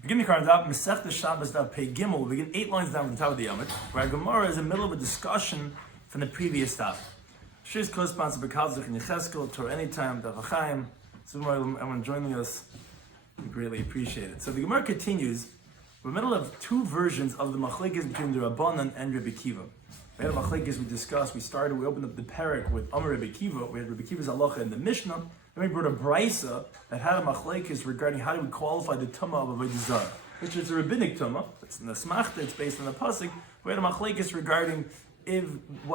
Begin the current Daf, Masechta Shabbos Daf Pei Gimel. We begin 8 lines down from the top of the Yomit, where our Gemara is in the middle of a discussion from the previous Daf. She's co-sponsored by Kalzich and Yecheskel, Torah Anytime, Daf HaChaim. So everyone joining us, we greatly appreciate it. So the Gemara continues. We're in the middle of two versions of the machlekes between the Rabbanan and Rabbi Kiva. We had a machlekes we discussed. We opened up the parak with Amar Rabbi Kiva. We had Rabbi Kiva's halacha in the Mishnah. Then we brought a brisa that had a machlekes regarding how do we qualify the tumah of avodah zarah, which is a rabbinic tumah. It's in the smachta. It's based on the pasuk. We had a machlekes regarding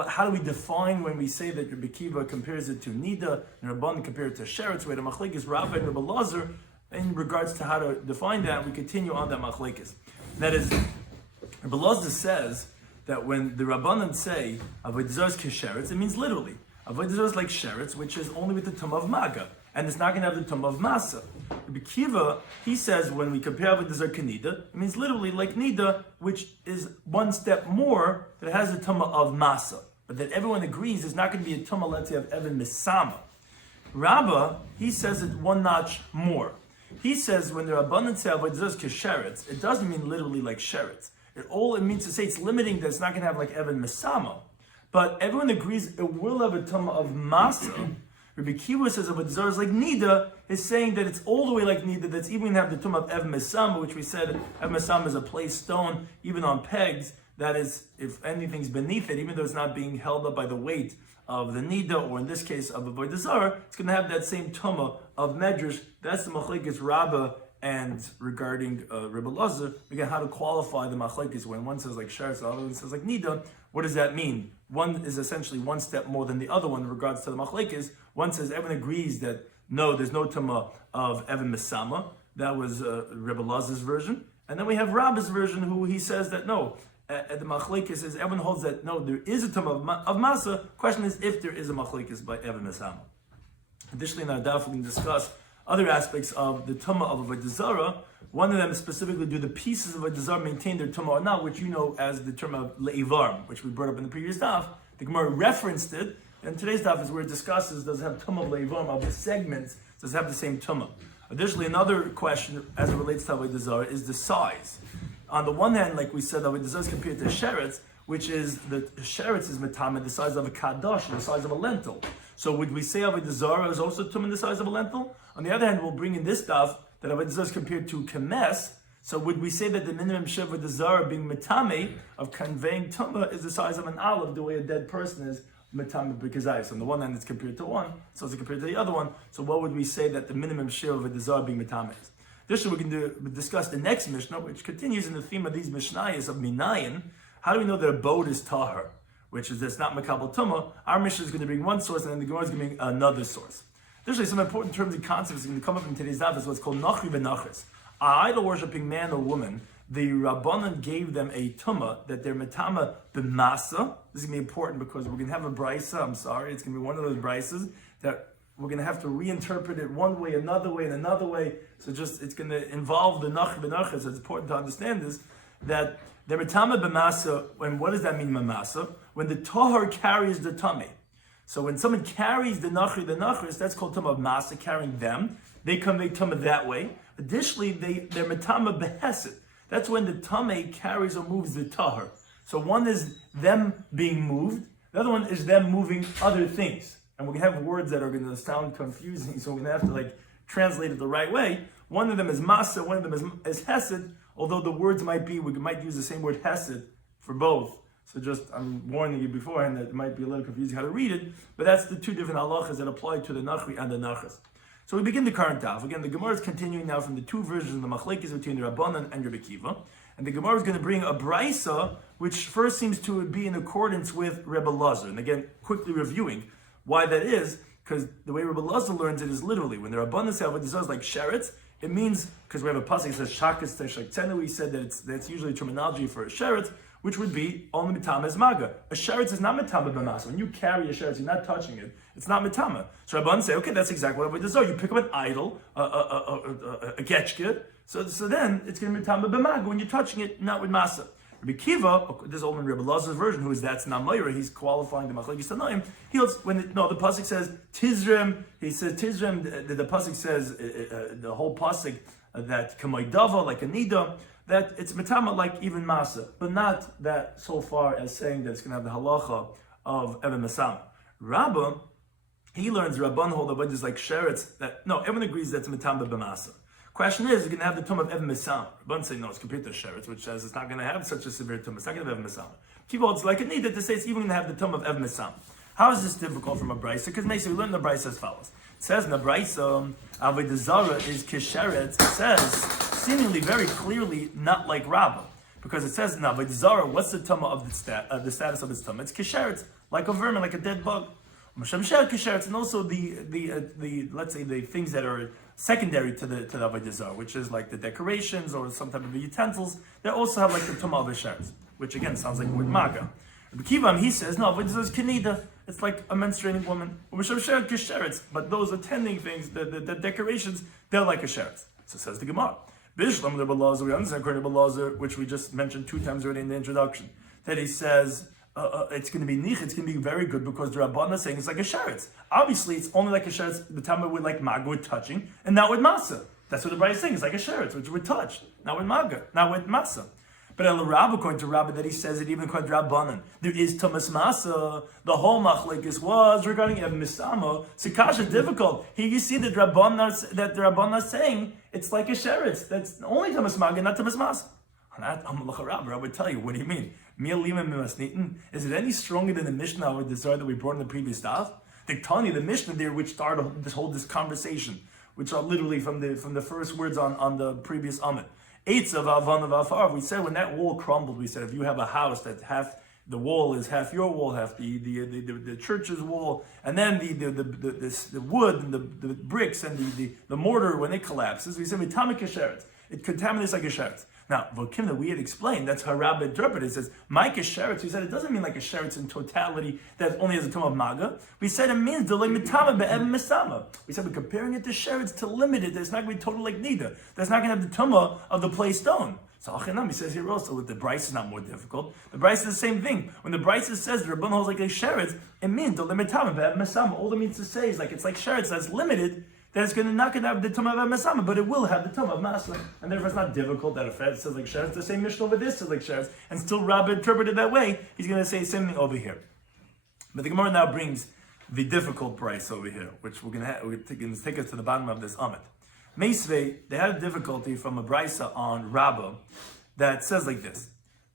how do we define when we say that Rabbi Kiva compares it to nida and Rabbanan compare it to sheretz. We had a machlekes Rabbi and Rabbi Lazar in regards to how to define that. We continue on that machlekes. That is, Rabbi Lazar says that when the Rabbanan say avodah zarah is kesheretz, it means literally. Avodah zarah is like sheretz, which is only with the tumah of maga, and it's not going to have the tumah of masa. Rabbi Kiva, he says when we compare avodah zarah to nida, it means literally like nida, which is one step more, that it has the tumah of masa. But that everyone agrees is not going to be a tumah, let's say, of even misama. Rabbah, he says it one notch more. He says when the Rabbanan say avodah zarah is kesheretz, it doesn't mean literally like sheretz. It means to say it's limiting that it's not going to have like even misama. But everyone agrees it will have a tumah of masa. Rabbi Kiva says avodah zarah is like nida, is saying that it's all the way like nida, that's even going to have the tumah of ev mesama, which we said ev mesama is a placed stone, even on pegs, that is, if anything's beneath it, even though it's not being held up by the weight of the nida, or in this case of avodah zarah, it's going to have that same tumah of medrash. That's the machlekes Rabbah. And regarding Rabbi Lazar, again, how to qualify the machlekes when one says like sheretz, the other one says like nida. What does that mean? One is essentially one step more than the other one in regards to the machlekes. One says everyone agrees that no, there's no tumah of Evan Mesama. That was Rabbi Lazar's version. And then we have Rabbah's version, who he says that no, the machlekes is everyone holds that no, there is a tumah of masa. Question is if there is a machlekes by Evan Mesama. Additionally, in our daf we can discuss other aspects of the tumah of avodah zarah. One of them is specifically, do the pieces of avodah zarah maintain their tumah or not, which you know as the term of le'ivar, which we brought up in the previous daf. The Gemara referenced it, and today's daf is where it discusses, does it have tumah of le'ivar, of the segments, does it have the same tumah? Additionally, another question as it relates to avodah zarah is the size. On the one hand, like we said, avodah zarah is compared to sheretz, which is, the sheretz is matama, the size of a kadosh, the size of a lentil. So would we say avodah zarah is also tumah the size of a lentil? On the other hand, we'll bring in this stuff that avodah zarah is compared to kemes. So would we say that the minimum shev avodah zarah being matame of conveying tumah is the size of an olive, the way a dead person is matame b'kazayis? On the one hand, it's compared to one, so it's compared to the other one. So what would we say that the minimum shev avodah zarah being matame is? This we can discuss the next Mishnah, which continues in the theme of these Mishnayos of Minayin. How do we know that a boat is tahar, which is that's not makabel tumah? Our Mishnah is going to bring one source, and then the Gemara is going to bring another source. Additionally, some important terms and concepts are going to come up in today's daf is what's called nachri v'nachris. An idol-worshipping man or woman, the Rabbanan gave them a tumah that they're metama b'masa. This is going to be important because we're going to have a brisa. I'm sorry, it's going to be one of those brisas that we're going to have to reinterpret it one way, another way, and another way. So it's going to involve the nachri v'nachris. So it's important to understand this, that they're metama b'masa. And what does that mean, b'masa? When the tahor carries the tummy. So when someone carries the nachris, that's called tumah of masa, carrying them. They convey tumah that way. Additionally, they're metama behesed. That's when the tumah carries or moves the tahor. So one is them being moved, the other one is them moving other things. And we're going to have words that are going to sound confusing, so we're going to have to translate it the right way. One of them is masa, one of them is hesed, although the words we might use the same word hesed for both. So I'm warning you beforehand that it might be a little confusing how to read it, but that's the two different halachas that apply to the nachri and the nachas. So we begin the current daf. Again, the Gemara is continuing now from the two versions of the machlekes between the Rabbanan and Rabbi Kiva. And the Gemara is going to bring a brisa, which first seems to be in accordance with Rabbi Lazar. And again, quickly reviewing why that is, because the way Rabbi Lazar learns it is literally, when the Rabbanan say avodah zarah is like sheretz, it means, because we have a pasuk that says shakas teshaktenu, he said that that's usually terminology for a sheretz, which would be only mitama as maga. A sheretz is not mitama b'masa. When you carry a sheretz, you're not touching it. It's not mitama. So Rabban say, okay, that's exactly what avodah zarah. You pick up an idol, a getchke, so then it's going to be mitama b'maga when you're touching it, not with masa. Rabbi Kiva, this is all in Rabbi Lazar's version, who is that's not Meira, he's qualifying the machlekes tanoim. The pasuk says tizrem. He says tizrem. The pasuk says the whole pasuk that kamoidava, like a nida, that it's metama like even masa, but not that so far as saying that it's going to have the halacha of Eben Masam. Rabba, he learns Rabban hold that is like sheretz, that no, everyone agrees that's metama b'masa. Question is going to have the tum of Eben Masam. Rabban say no, it's compared to sheretz, which says it's not going to have such a severe tum. It's not going to have Eben Masam. People, it's like a nida to say it's even going to have the tum of Eben Masam. How is this difficult from a brisa? Because basically we learn the brisa as follows. It says in the brisa, Avodah Zarah is kisheretz. It says seemingly very clearly not like Rabbah, because it says in Avodah Zarah, what's the tumah of the status of this tumah? It's kisheretz, like a vermin, like a dead bug. Kisheretz, and also the let's say the things that are secondary to the Avodah Zarah, which is like the decorations or some type of utensils, they also have like the tumah of kisheretz, which again sounds like with maga. Kivam, he says, no, Avodah Zarah is kinida. It's like a menstruating woman. But those attending things, the decorations, they're like a sheretz. So says the Gemara. Bishlam the Belazar, we understand according to Belazar, which we just mentioned 2 times already in the introduction, that he says it's going to be nich, it's going to be very good because the Rabbanah is saying it's like a sheretz. Obviously, it's only like a sheretz the time with like maga with touching, and not with masa. That's what the Bride is saying. It's like a sheretz, which would touch, not with maga, not with masa. But El Rabba, according to Rabba, that he says it even according to Rabbanan, there is Tumas Masa. The whole machlekes was regarding Eben Misama. So kasha difficult. Here you see that the Rabbanan is saying it's like a sheretz. That's only Tumas Maga, not Tumas Masa. I would tell you, what do you mean? Is it any stronger than the Mishnah or the Zohar that we brought in the previous daf? The Tani, the Mishnah there, which started this conversation, which are literally from the first words on the previous Amid. Eitz of Avan of Afar. We said when that wall crumbled, we said if you have a house that half the wall is half your wall, half the church's wall, and then the wood and the bricks and the mortar, when it collapses, we said mitama kesheretz. It contaminates like a sheretz. Now, Vokim that we had explained, that's how Rabbi interpreted. It says, my kesheretz, we said it doesn't mean like a sheretz in totality that only has a tum of maga. We said it means the mitama be'em misama. We said we're comparing it to sheretz to limited. That's not going to be total like neither. That's not going to have the tumah of the play stone. So Achinam, he says here also that the Bryce is not more difficult. The Bryce is the same thing. When the Bryce says the Rabban holds like a sheretz, it means the mitama be'em misama. All it means to say is like it's like sheretz that's limited. That it's not going to have the tumah of Masama, but it will have the tumah of Masa. And therefore it's not difficult that a Fed says like sheretz, the same Mishnah over this says like sheretz, and still Rabbi interpreted that way, he's going to say the same thing over here. But the Gemara now brings the difficult price over here, which we're going to take us to the bottom of this Amit. Meisvei, they had a difficulty from a Brisa on Rabbah that says like this: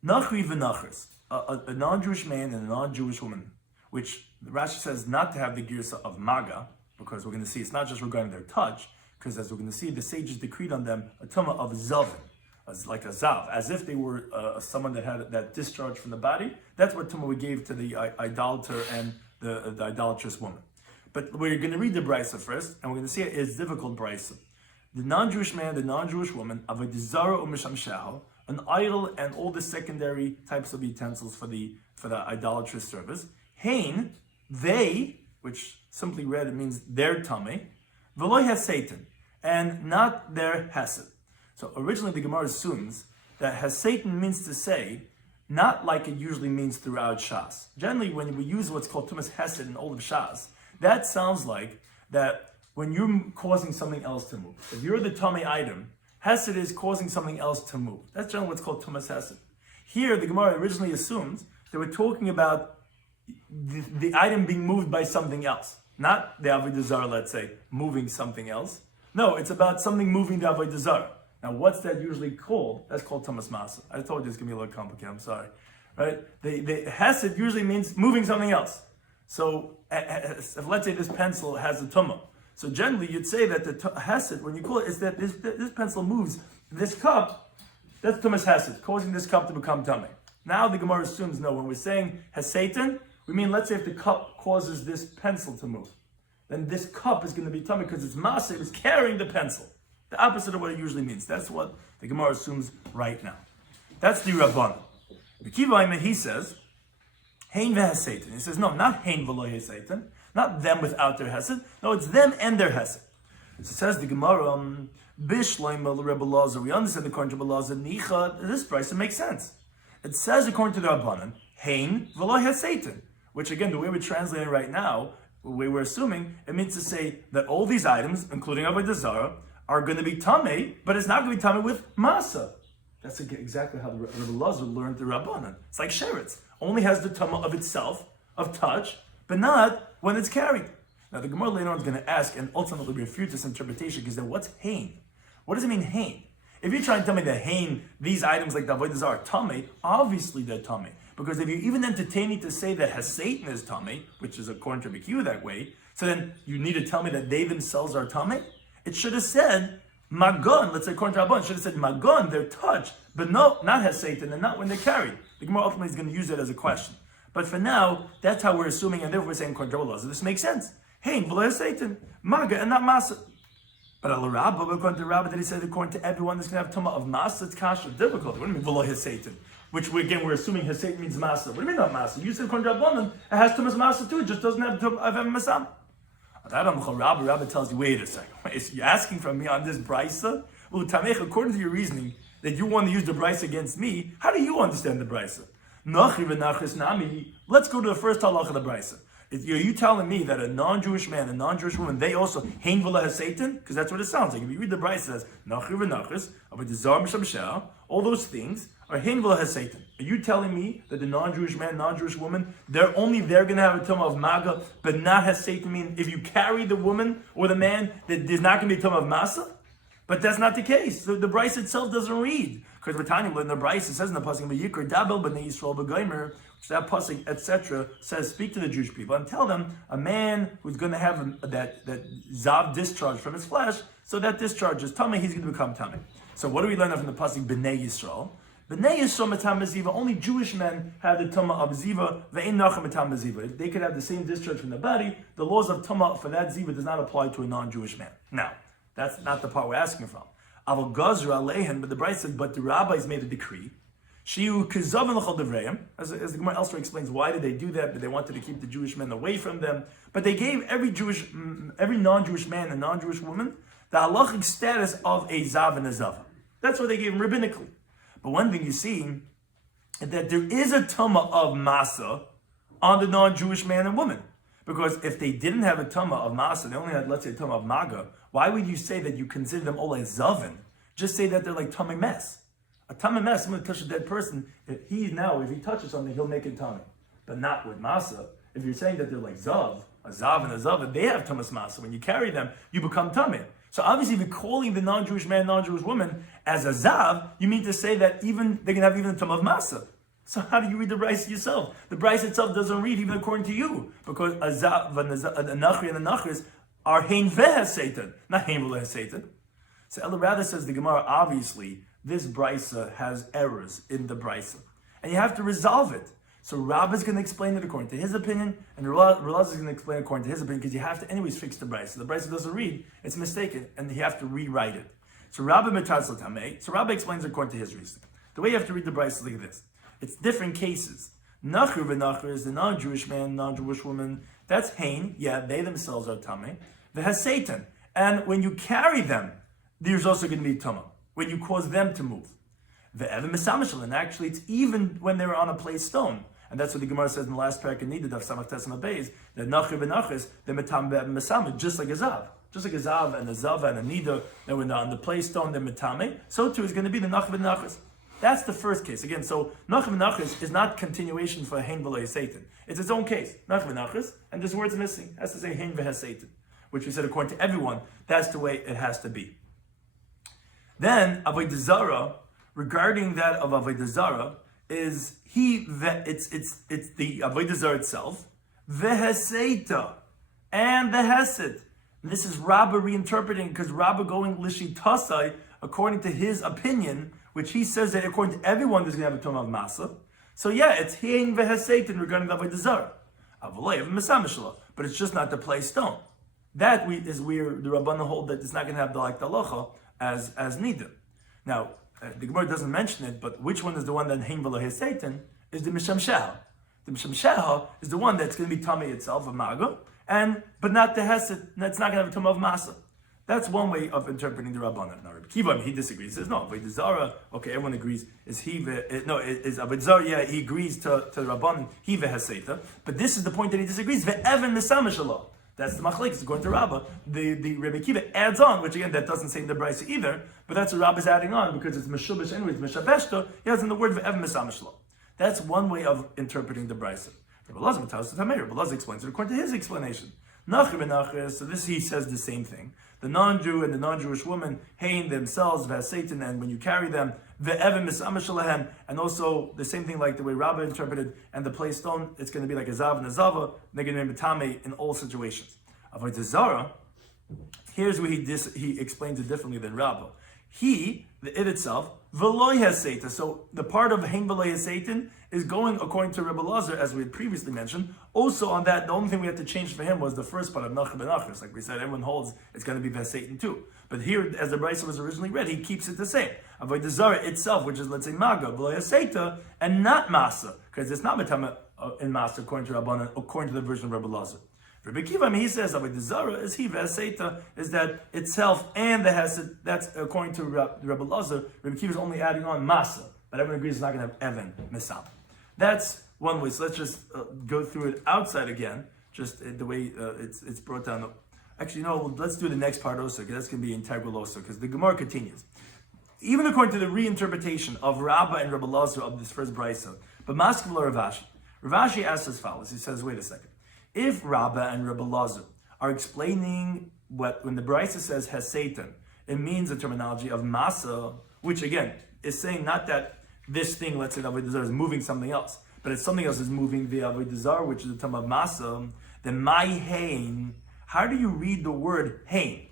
Nachri v'nachris, a non-Jewish man and a non-Jewish woman, which Rashi says not to have the girsa of Maga, because we're going to see it's not just regarding their touch, because as we're going to see, the sages decreed on them a tumah of zavin, like a zav, as if they were someone that had that discharge from the body. That's what tumah we gave to the idolater and the idolatrous woman. But we're going to read the brisa first, and we're going to see it's difficult brisa. The non-Jewish man, the non-Jewish woman, avodah zarah u'mishamsheha, an idol and all the secondary types of utensils for the idolatrous service. Hain, they, which simply read it means their tummy, v'lo has Satan, and not their hesed. So originally the Gemara assumes that has Satan means to say, not like it usually means throughout Shas. Generally, when we use what's called tumas hesed in all of Shas, that sounds like that when you're causing something else to move. If you're the tummy item, hesed is causing something else to move. That's generally what's called tumas hesed. Here, the Gemara originally assumes that we're talking about the item being moved by something else. Not the Avodah Zarah, let's say, moving something else. No, it's about something moving the Avodah Zarah. Now, what's that usually called? That's called Tumas Masa. I told you it's going to be a little complicated, I'm sorry. Right? The Hesed usually means moving something else. So, if let's say this pencil has a Tumah. So generally, you'd say that the Hesed, when you call it, is that this pencil moves this cup, that's Tumas Hesed, causing this cup to become tummy. Now the Gemara assumes, no, when we're saying has Satan, we mean, let's say if the cup causes this pencil to move, then this cup is going to be tummy because it's masa, it was carrying the pencil. The opposite of what it usually means. That's what the Gemara assumes right now. That's the Rabbanah. The Kivaima, he says, Hein v'hes Satan. He says, no, not Hein v'lo hes Satan, not them without their hesed. No, it's them and their hesed. So it says the Gemara, Bishloime Rebbe Lazar. We understand according to Rebbe Lazar, Nicha, this price, it makes sense. It says according to the Rabbanan, Hein v'lo hes Satan. Which again, the way we're translating right now, the way we're assuming, it means to say that all these items, including Avodah Zarah, are going to be tamei, but it's not going to be tamei with masa. That's exactly how the Rabbi Lazar learned the Rabbanan. It's like sheretz. Only has the tama of itself, of touch, but not when it's carried. Now the Gemara later on is going to ask and ultimately refute this interpretation because then what's hain? What does it mean hain? If you're trying to tell me that hain, these items like the avodah zarah are tamei, obviously they're tamei. Because if you're even entertaining to say that Hasatan is tamei, which is according to Rabbi that way, so then you need to tell me that they themselves are tamei? It should have said magon, let's say according to Rabban, it should have said magon, they're touched, but no, not Hasatan, and not when they're carried. The Gemara ultimately is going to use that as a question. But for now, that's how we're assuming, and therefore we're saying according to Rabbi Lazar, this makes sense. Hain, v'lo Hasatan, maga, and not masa. But according to Rabbi, that he said according to everyone that's going to have tuma of masa, it's kasha, difficult. What do you mean v'lo Hasatan? Which again we're assuming Hasatan means masa. What do you mean not masa? You said according to Rabbanan, it has tumas masa too. It just doesn't have masam. Rabbi tells you, wait a second. You're asking from me on this brisa? Well, Tamech, according to your reasoning that you want to use the brisa against me, how do you understand the brisa? Let's go to the first halach of the brisa. Are you telling me that a non-Jewish man, a non-Jewish woman, they also hein v'la Hasatan? Because that's what it sounds like. If you read the brisa, it says nachri v'nachris, avodah zarah, all those things are hein v'la Hasatan. Are you telling me that the non-Jewish man, non-Jewish woman, they're going to have a tumah of maga, but not Hasatan? Mean if you carry the woman or the man, that there's not going to be a tumah of masa? But that's not the case. The brisa itself doesn't read. Because we're talking about in the brisa, it says in the pasuk, "V'yikra dabel b'nei Yisrael b'gomer," which that pasuk, etc., says, speak to the Jewish people and tell them a man who's going to have that zav discharge from his flesh, so that discharge is tamei, he's going to become tamei. So what do we learn from the pasuk b'nei Yisrael? B'nei Yisrael matam ziva. Only Jewish men have the tumah of ziva. Ve'in nachem matam ziva. They could have the same discharge from the body. The laws of tumah for that ziva does not apply to a non-Jewish man. Now, that's not the part we're asking from. Aval gazra aleihen, but the Bride says, but the rabbis made a decree. Shiur kizav l'chol devreim. As the Gemara elsewhere explains, why did they do that? But they wanted to keep the Jewish men away from them. But they gave every non-Jewish man and non-Jewish woman the halachic status of a zav and a zava. That's what they gave them rabbinically. But one thing you see is that there is a tumah of masa on the non-Jewish man and woman. Because if they didn't have a tumah of masa, they only had, let's say, a tumah of maga, why would you say that you consider them all as zavin? Just say that they're like tummy mess. A tummy mess, someone touch a dead person, if he touches something, he'll make it tummy. But not with masa. If you're saying that they're like zav, a zav and a zav, they have tumas masa. When you carry them, you become tummy. So obviously, if you're calling the non-Jewish man, non-Jewish woman as a zav, you mean to say that even they can have even a tumah of masa. So how do you read the brisa yourself? The brisa itself doesn't read even according to you, because a zav and a nachri and a nachris are hein v'hasatan, not hein v'hasatan. So Ella rather says the Gemara, obviously this brisa has errors in the brisa, and you have to resolve it. So Rabbah is going to explain it according to his opinion, and Relaz is going to explain it according to his opinion, because you have to anyways fix the brisa. The brisa doesn't read; it's mistaken, and you have to rewrite it. So Rabbah metatzal tamei. So Rabbah explains it according to his reason. The way you have to read the brisa is like this. It's different cases. Nachur v'nachur is the non-Jewish man, non-Jewish woman. That's hain. Yeah, they themselves are tamei. The hasatan, and when you carry them, there's also going to be tumah. When you cause them to move. The evan misamishal, and actually it's even when they're on a placed stone. And that's what the Gemara says in the last parak in Nida, Daf Samach Tesama Beis, that nachur v'nachur, they metam be'evan just like a zav. Just like a zav and a zava and a nida, that when they're on the placed stone, they're metame. So too is going to be the nachur v'nachur. That's the first case. Again, so nachri v'nachris is not continuation for hein v'lo Satan. It's its own case. Nachri v'nachris, and this word's missing. It has to say hein v'hasatan, which we said according to everyone, that's the way it has to be. Then avodah zarah, regarding that of avodah zarah, is it's the avodah zarah itself, v'haseta, and the hesed. And this is Rabbah reinterpreting, because Rabbah going lishi tasai according to his opinion, which he says that according to everyone there's going to have a tumah of masa. So yeah, it's hein v'hasatan regarding the avodah zarah. Avalei of mesamishla, but it's just not the place stone. That is where the Rabbanan hold that it's not going to have the like the halacha as nida. Now the Gemara doesn't mention it, but which one is the one that hein v'hasatan is the misham sheha. The misham sheha is the one that's going to be tummy itself of maga, but not the hesed. It's not going to have a tumah of masa. That's one way of interpreting the Rabbanan. Now, Rabbi Kiva, he disagrees. He says, no, avodah zarah, okay, everyone agrees, is avodah zarah, yeah, he agrees to the Rabbanan, he v'haseta, but this is the point that he disagrees, ve'evan nesamah shalom. That's the machlekes according to Rabbah. The Rebbe Kiva adds on, which again that doesn't say in the Brisa either, but that's what Rabbah is adding on because it's meshubash anyway, it's meshabeshta. He has in the word ve'ev mesamashlo. That's one way of interpreting the Brisa. Rabbi Lazar explains it according to his explanation. So this he says the same thing. The non-Jew and the non-Jewish woman hain themselves Satan, and when you carry them, and also the same thing like the way Rabbah interpreted, and the play stone, it's going to be like a zav and a zava, they're going to be matame in all situations. Avoid the zara, here's where he explains it differently than Rabbah. The it itself, v'loy has Satan. So the part of hein v'loy has Satan is going according to Rabbi Lazar, as we had previously mentioned. Also on that, the only thing we had to change for him was the first part of Nachar Benachas. Like we said, everyone holds it's going to be Satan too. But here, as the Brisa was originally read, he keeps it the same. Avoid the Zara itself, which is, let's say, Maga, v'loy has Satan, and not Masa, because it's not Matama in Masa according to Rabbanan, according to the version of Rabbi Lazar. Rabbi Kiva, he says, Avoid the Zara is he v'haseta, is that itself and the hesed. That's according to Rabbi Lazar. Rabbi Kiva is only adding on Masa, but everyone agrees it's not going to have Evan Misam. That's one way. So let's just go through it outside again, just the way it's brought down. Actually, let's do the next part also, because that's going to be integral also, because the Gemara continues. Even according to the reinterpretation of Rabbah and Rabbi Lazar of this first brisa, but Maskevla Ravashi asks as follows. He says, wait a second. If Rabbah and Rabbi Lazar are explaining when the brisa says has Satan, it means the terminology of masa, which again is saying not that this thing, let's say the Avodah Zarah, is moving something else, but it's something else is moving the Avodah Zarah, which is the term of masa, then my hain, how do you read the word hain?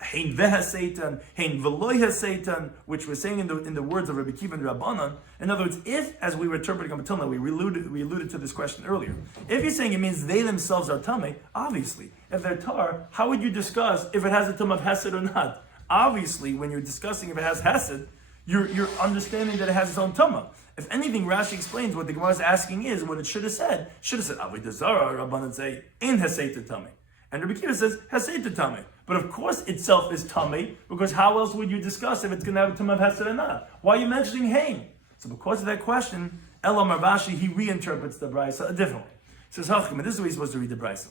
Hain v'ha Satan, hain v'loy ha Satan, which we're saying in the words of Rabbi Kiva and Rabbanan. In other words, if, as we were interpreting up until now, we alluded to this question earlier, if you're saying it means they themselves are tamei, obviously, if they're tar, how would you discuss if it has a term of hesed or not? Obviously, when you're discussing if it has hesed, you're understanding that it has its own tama. If anything, Rashi explains what the Gemara is asking is what it should have said. Should have said Avodah Zarah, Rabbanan say in hesed tamei, and Rabbi Kiva says hesed tamei. But of course, itself is tamei, because how else would you discuss if it's going to have a tama of hesed or not? Why are you mentioning hain? So because of that question, Elam Ravashi, he reinterprets the brisa differently. He says, Hachim, and this is the way he's supposed to read the brisa.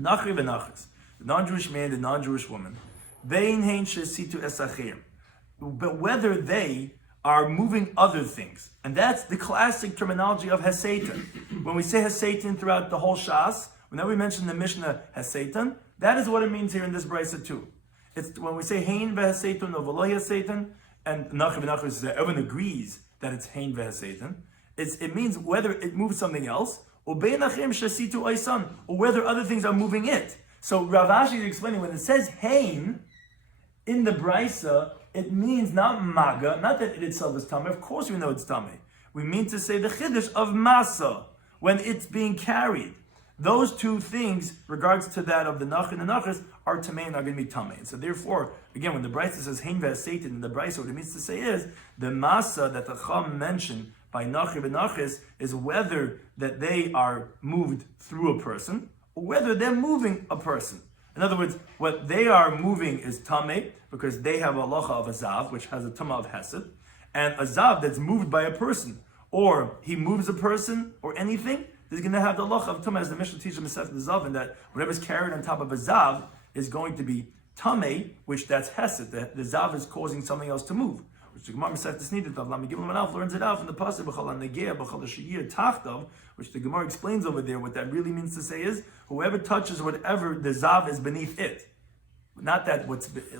Nachri v'nachas, the non-Jewish man, the non-Jewish woman, vein hein shesitu esachir. But whether they are moving other things, and that's the classic terminology of Hasatan. When we say Hasatan throughout the whole Shas, whenever we mention the Mishnah Hasatan, that is what it means here in this brisa too. It's when we say Hein v'Hasatan or V'lo Hasatan, and Nachri v'Nachas, everyone agrees that it's Hein v'Hasatan. It means whether it moves something else, or Beinachim shesitu oisan, or whether other things are moving it. So Rav Ashi is explaining when it says Hein in the brisa, it means not maga, not that it itself is tamei. Of course we know it's tamei. We mean to say the chiddush of masa, when it's being carried. Those two things, regards to that of the nach and the nachas, are tamei and are going to be tamei. So therefore, again, when the brisa says hein v'aseitin in the brisa, what it means to say is the masa that the Chacham mentioned by nach and nachas is whether that they are moved through a person or whether they're moving a person. In other words, what they are moving is tamei, because they have a halacha of a zav, which has a tama of hesed, and a zav that's moved by a person, or he moves a person, or anything, is going to have the halacha of tama, as the Mishnah teaches Masechet Zav, and that whatever's carried on top of a zav is going to be tamei, which that's hesed. The zav is causing something else to move. Which the Gemara Masechet Nidot of Lam Gimel Manaf learns it out from the pasuk b'chol hanegea b'chol shiur tachtav, which the Gemara explains over there. What that really means to say is whoever touches whatever the zav is beneath it. Not that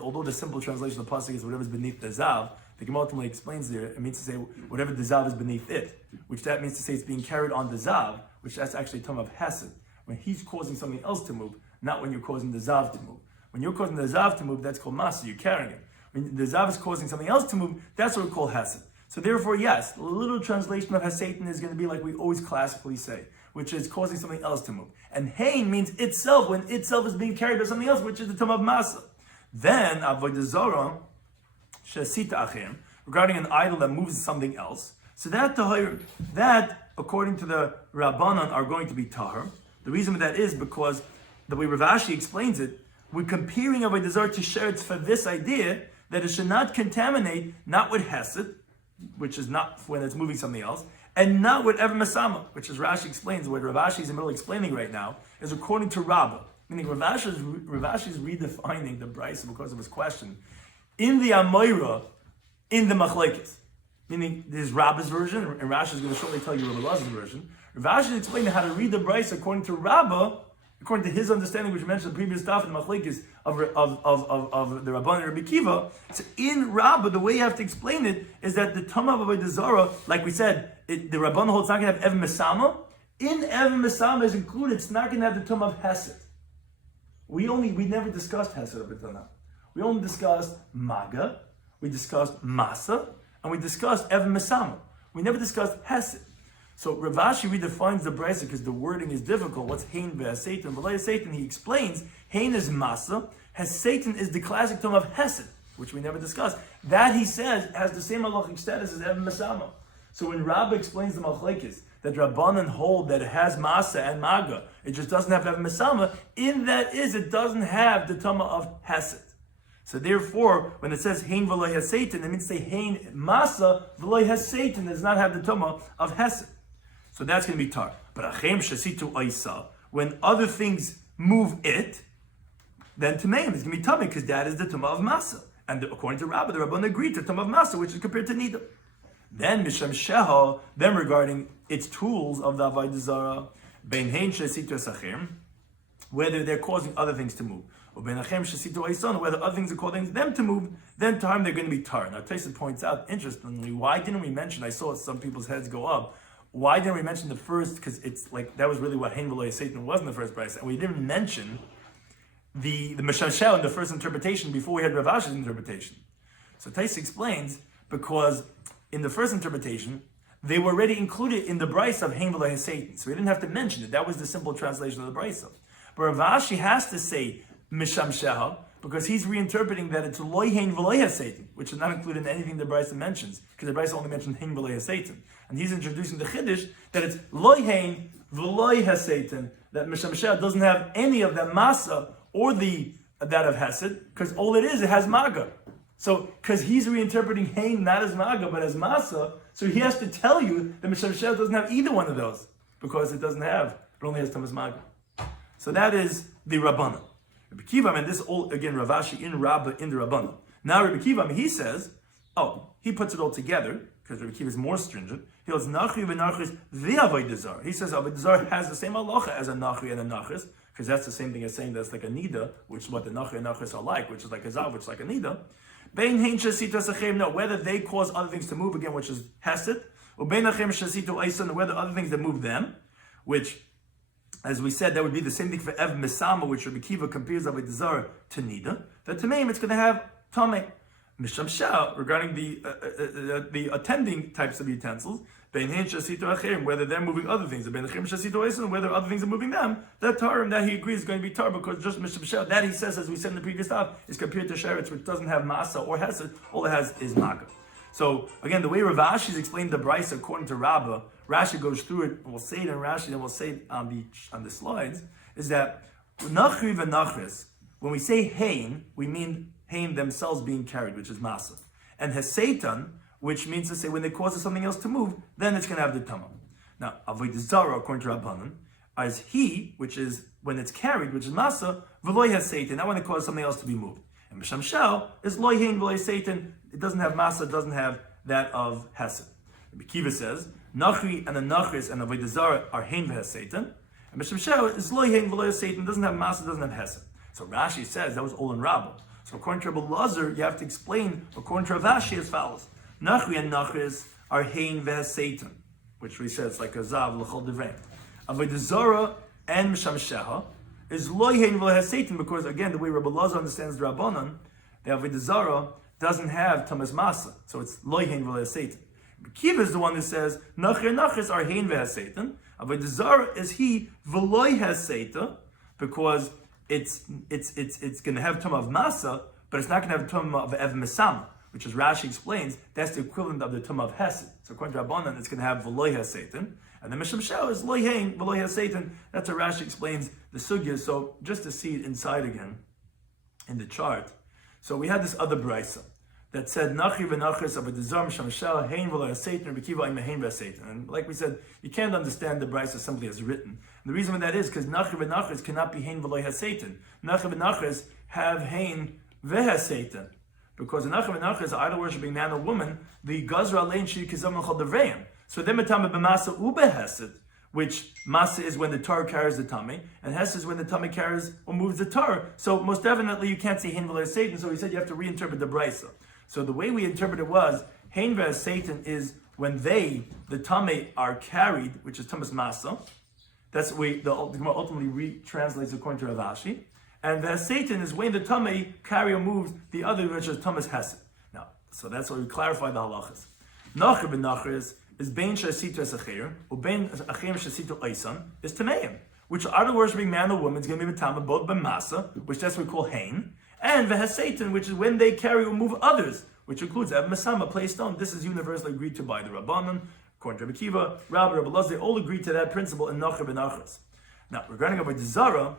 although the simple translation of the pasuk is whatever's beneath the zav, the Gemara ultimately explains there, it means to say whatever the zav is beneath it, which that means to say it's being carried on the zav, which that's actually a term of hesed, when he's causing something else to move, not when you're causing the zav to move. When you're causing the zav to move, that's called masa, you're carrying it. When the zav is causing something else to move, that's what we call hesed. So therefore, yes, the literal translation of hesatan is going to be like we always classically say, which is causing something else to move. And hein means itself, when itself is being carried by something else, which is the term of masa. Then, avodah zarah, shesita achim, regarding an idol that moves something else. So that, according to the Rabbanan, are going to be tahar. The reason for that is because the way Rav Ashi explains it, we're comparing avodah zarah to sheretz for this idea that it should not contaminate, not with hesed, which is not when it's moving something else, and not with ever masama, which is Rashi explains, what Rav Ashi is in the middle explaining right now, is according to Rabbah. Meaning Rav Ashi is redefining the brisa because of his question. In the Amoira, in the Machlekes, meaning there's Rabba's version, and Rashi is going to shortly tell you Rabbi Lazar's version. Rav Ashi is explaining how to read the brisa according to Rabba, according to his understanding, which we mentioned in the previous Daf in the Machlekes of the Rabban and Rabbi Kiva. So in Rabba, the way you have to explain it is that the Tama of Avodah Zarah, like we said, the Rabban holds not going to have Ev Mesama. In Ev Mesama is included, it's not going to have the Tama of Hesed. We never discussed Hesed up until now. We only discussed Maga, we discussed Masa, and we discussed Ev Mesama. We never discussed Hesed. So Rav Ashi redefines the brisa because the wording is difficult. What's Hein ve'Satan? V'lo Satan. He explains Hein is Masa, Satan is the classic term of Hesed, which we never discussed. That he says has the same halachic status as Ev Mesama. So when Rabba explains the Machlekes that Rabbanan hold that it has Masa and Maga, it just doesn't have Ev Mesama. In that it doesn't have the Tama of Hesed. So therefore, when it says Hein v'lo Satan, it means say Hein Masa v'lo Satan does not have the Tama of Hesed. So that's going to be tar. But achem shasitu oisa, when other things move it, then tameim is going to be tummy because that is the tumah of masa. And according to Rabbi, the Rabban agreed to tumah of masa, which is compared to nida. Then misham sheha, then regarding its tools of the avodah zarah, bein hein shasitu esachem, whether they're causing other things to move, or bein achem shasitu oisa, whether other things are causing them to move, then time they're going to be tar. Now Taisa points out, interestingly, why didn't we mention? I saw some people's heads go up. Why didn't we mention the first? Because it's like that was really what Hein v'lo Satan was in the first price, and we didn't mention the Meshashel in the first interpretation before we had Rav Ashi's interpretation. So Tais explains because in the first interpretation they were already included in the brisa of Hein v'lo Satan, so we didn't have to mention it. That was the simple translation of the brisa. But Rav Ashi has to say Misham Sheha because he's reinterpreting that it's loy hein v'lo Satan, which is not included in anything the brisa mentions, because the brisa only mentioned hein v'lo Satan. And he's introducing the chiddush that it's loy hein v'lo Satan, that Misham Sheha doesn't have any of that masa or that of Hesed, because all it has maga. So, because he's reinterpreting hein not as maga but as masa, so he has to tell you that Misham Sheha doesn't have either one of those, because it only has Tamas maga. So that is the Rabbanan. Rabbi Kiva, and this all again Rav Ashi in Rabba in the Rabbanan. Now Rabbi Kiva, he says, he puts it all together because Rabbi Kiva is more stringent. He goes nachri v'nachris v'avodah zarah. He says avodah zarah has the same halacha as a nachri and a nachris because that's the same thing as saying that's like a nida, which is what the nachri and nachris are like, which is like a zav, which is like a nida. Bein hein shasitu esachem, no, whether they cause other things to move again, which is hesed, or bein achem shasitu oisan, whether other things that move them, which, as we said, that would be the same thing for Ev Mesama, which Rabbi Kiva compares Avodah Zarah to Nida. That Tameim, it's going to have Tameh. Misham Shah, regarding the attending types of utensils, Bein Hein Shasitu Acherim, whether they're moving other things, Bein Achem Shasitu Oisan, whether other things are moving them, that Tarim, that he agrees is going to be Tar, because just Misham Shah, that he says, as we said in the previous stuff, is compared to Sheretz, which doesn't have Masa or Hesed, all it has is Maga. So, again, the way Rav Ashi's explained the Brisa according to Rabbah, Rashi goes through it, and we'll say it in Rashi, and we'll say it on the slides, is that Nachri v'Nachris, when we say Hein, we mean Hein themselves being carried, which is Masa. And Hesatan, which means to say when they cause something else to move, then it's going to have the Tama. Now, Avodah Zarah, according to Rabbanan, is he, which is when it's carried, which is Masa, v'lo Hesatan, not when it causes something else to be moved. And Misham Shel is loy hein v'lo Satan. It doesn't have masa, it doesn't have that of Hesed. Rabbi Kiva says Nachri and the Nachris and Avodah Zarah are hein v'Satan, and Misham Shel is loy hein v'lo Satan. Doesn't have masa, doesn't have Hesed. So Rashi says that was all in Rabbah. So according to Rabbi Lazar, you have to explain according to Rav Ashi as follows: Nachri and Nachris are hein v'Satan, which we said it's like a zav l'chol devrein. Avodah Zarah and Misham Shel is loy hein v'lo Satan, because again the way Rabbi Lazar understands the Rabbanan, the Avodah Zarah doesn't have Tamas Masa, so it's loy hein v'lo Satan. Kiva is the one that says Nachri and Nachris are hein v'Satan. Avodah Zarah is he v'lo Satan, because it's going to have Tama of Masa, but it's not going to have Tama of Ev Mesama, which as Rashi explains, that's the equivalent of the Tama of Hesed. So according to Rabbanan, it's going to have v'lo Satan. And the Misham Shel is loy hein v'lo Satan. That's how Rashi explains the sugya. So just to see it inside again in the chart. So we had this other brisa. that said Nachri v'Nachris of a Dizar Mishamashel Hein v'Lo Satan or Bekiva Im Hein v'Satan. And like we said, you can't understand the Brisa simply as written. And the reason for that is because Nachri v'Nachris cannot be Hein v'Lo Satan. Nachri v'Nachris have Hein v'Satan. Because in Nachri v'Nachris, idol worshipping man or woman, the Gazra Alein Shi Kizam Chol Devreim. So they metame b'Masa u'behesed, which Masa is when the Torah carries the tummy, and Hesed is when the tummy carries or moves the Torah. So most definitely you can't say Hein v'Lo Satan. So he said you have to reinterpret the Brisa. So the way we interpret it was, Hein v'Satan is when the tummy are carried, which is Tumas Masa. That's the way the Gemara ultimately retranslates according to Rav Ashi. And v'Satan is when the tummy carry or moves the other, which is Tumas Hesed. Now, so that's why we clarify the halachas. Nachr b'Nachris is Bein Shasitu Esacher, or Bein Achem Shasitu Eisan, is Tameim, which idol worshipping man or woman is going to be Matama both b'Masa, which that's what we call Hein, and v'Satan, which is when they carry or move others, which includes Ev Masama, play stone. This is universally agreed to by the Rabbanon, according to Rabbi Kiva, Rabbi Laz, they all agree to that principle in Nachr b'Nachris. Now, regarding about the Zara,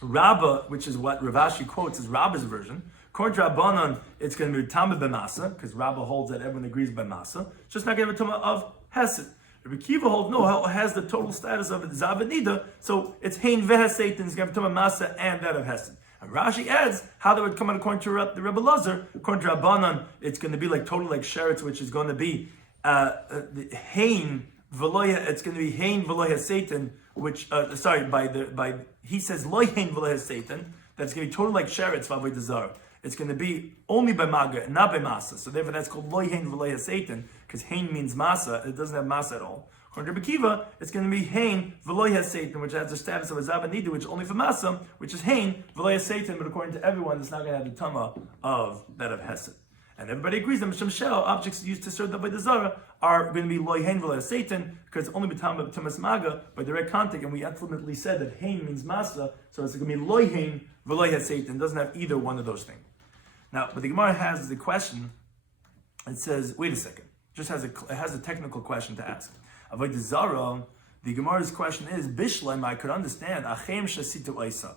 Rabba, which is what Rav Ashi quotes, is Rabba's version. According to Rabbanon, it's going to be Tama b'Masa, because Rabba holds that everyone agrees by Masa. It's just not going to be Tama of Hesed. Rabbi Kiva holds, no, it has the total status of Zav and Nida, so it's Hein v'Satan, it's going to be Tama Masa and that of Hesed. And Rashi adds how that would come out according to the Rebbe Lazar. According to Rabbanan, it's going to be like totally like Sheretz, which is going to be Hein v'Loya. It's going to be Hein v'Loya Satan, which he says Loy Hein v'Loya Satan. That's going to be totally like Sheretz v'Avodah Zarah. It's going to be only by Maga and not by Masa. So therefore, that's called Loy Hein v'Loya Satan because Hein means Masa. It doesn't have Masa at all. According to Rabbi Kiva, it's going to be Hein v'Lo Satan, which has the status of a Zav and Nida, which is only for Masa, which is Hein v'Lo Satan, but according to everyone, it's not going to have the Tama of that of Hesed. And everybody agrees that Misham Shel, objects used to serve the Avodah Zarah, are going to be Loy Hein v'Lo Satan, because it's only B'Tama Tumas Maga, by direct contact, and we ultimately said that Hein means Masa, so it's going to be Loy Hein v'Lo Satan. It doesn't have either one of those things. Now, but the Gemara has the question, it says, wait a second, it has a technical question to ask. Avodah Zarah, the Gemara's question is, Bishleim, I could understand, Achem Shasitu Eisa.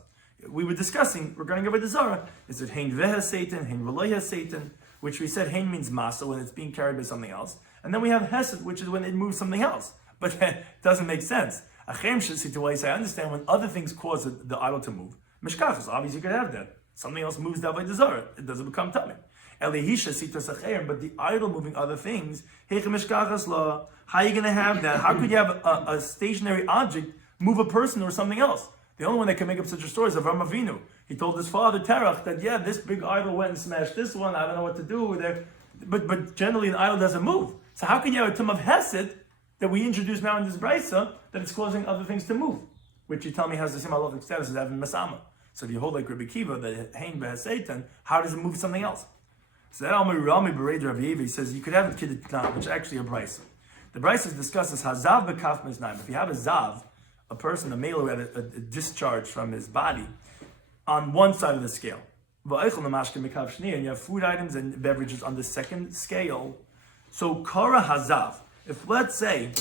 We were discussing, regarding Avodah Zarah, is it Hein v'Satan, Hein v'Lo Satan, which we said Hein means Masa, when it's being carried by something else. And then we have Hesed, which is when it moves something else. But it doesn't make sense. Achem Shasitu Eisa, I understand when other things cause the idol to move. Mishkachas, obviously you could have that. Something else moves the Avodah Zarah, it doesn't become Tameh. Elihisha sitas acher, but the idol moving other things, how are you going to have that? How could you have a stationary object move a person or something else? The only one that can make up such a story is Avram Avinu. He told his father Terach that this big idol went and smashed this one. I don't know what to do with it. But generally an idol doesn't move. So how can you have a Tum of Hesed that we introduce now in this Brisa that it's causing other things to move? Which you tell me has the same halachic status as having Masama. So if you hold like Rabbi Kiva, the Hein v'Satan, how does it move something else? So that Rami Bered Rav Yevi says you could have a Kiddush Tanam, which is actually a Brisa. The Brisa discusses Hazav b'Kaf Miznaim. If you have a Zav, a person, a male who had a discharge from his body, on one side of the scale, and you have food items and beverages on the second scale. So Kara Hazav, if let's say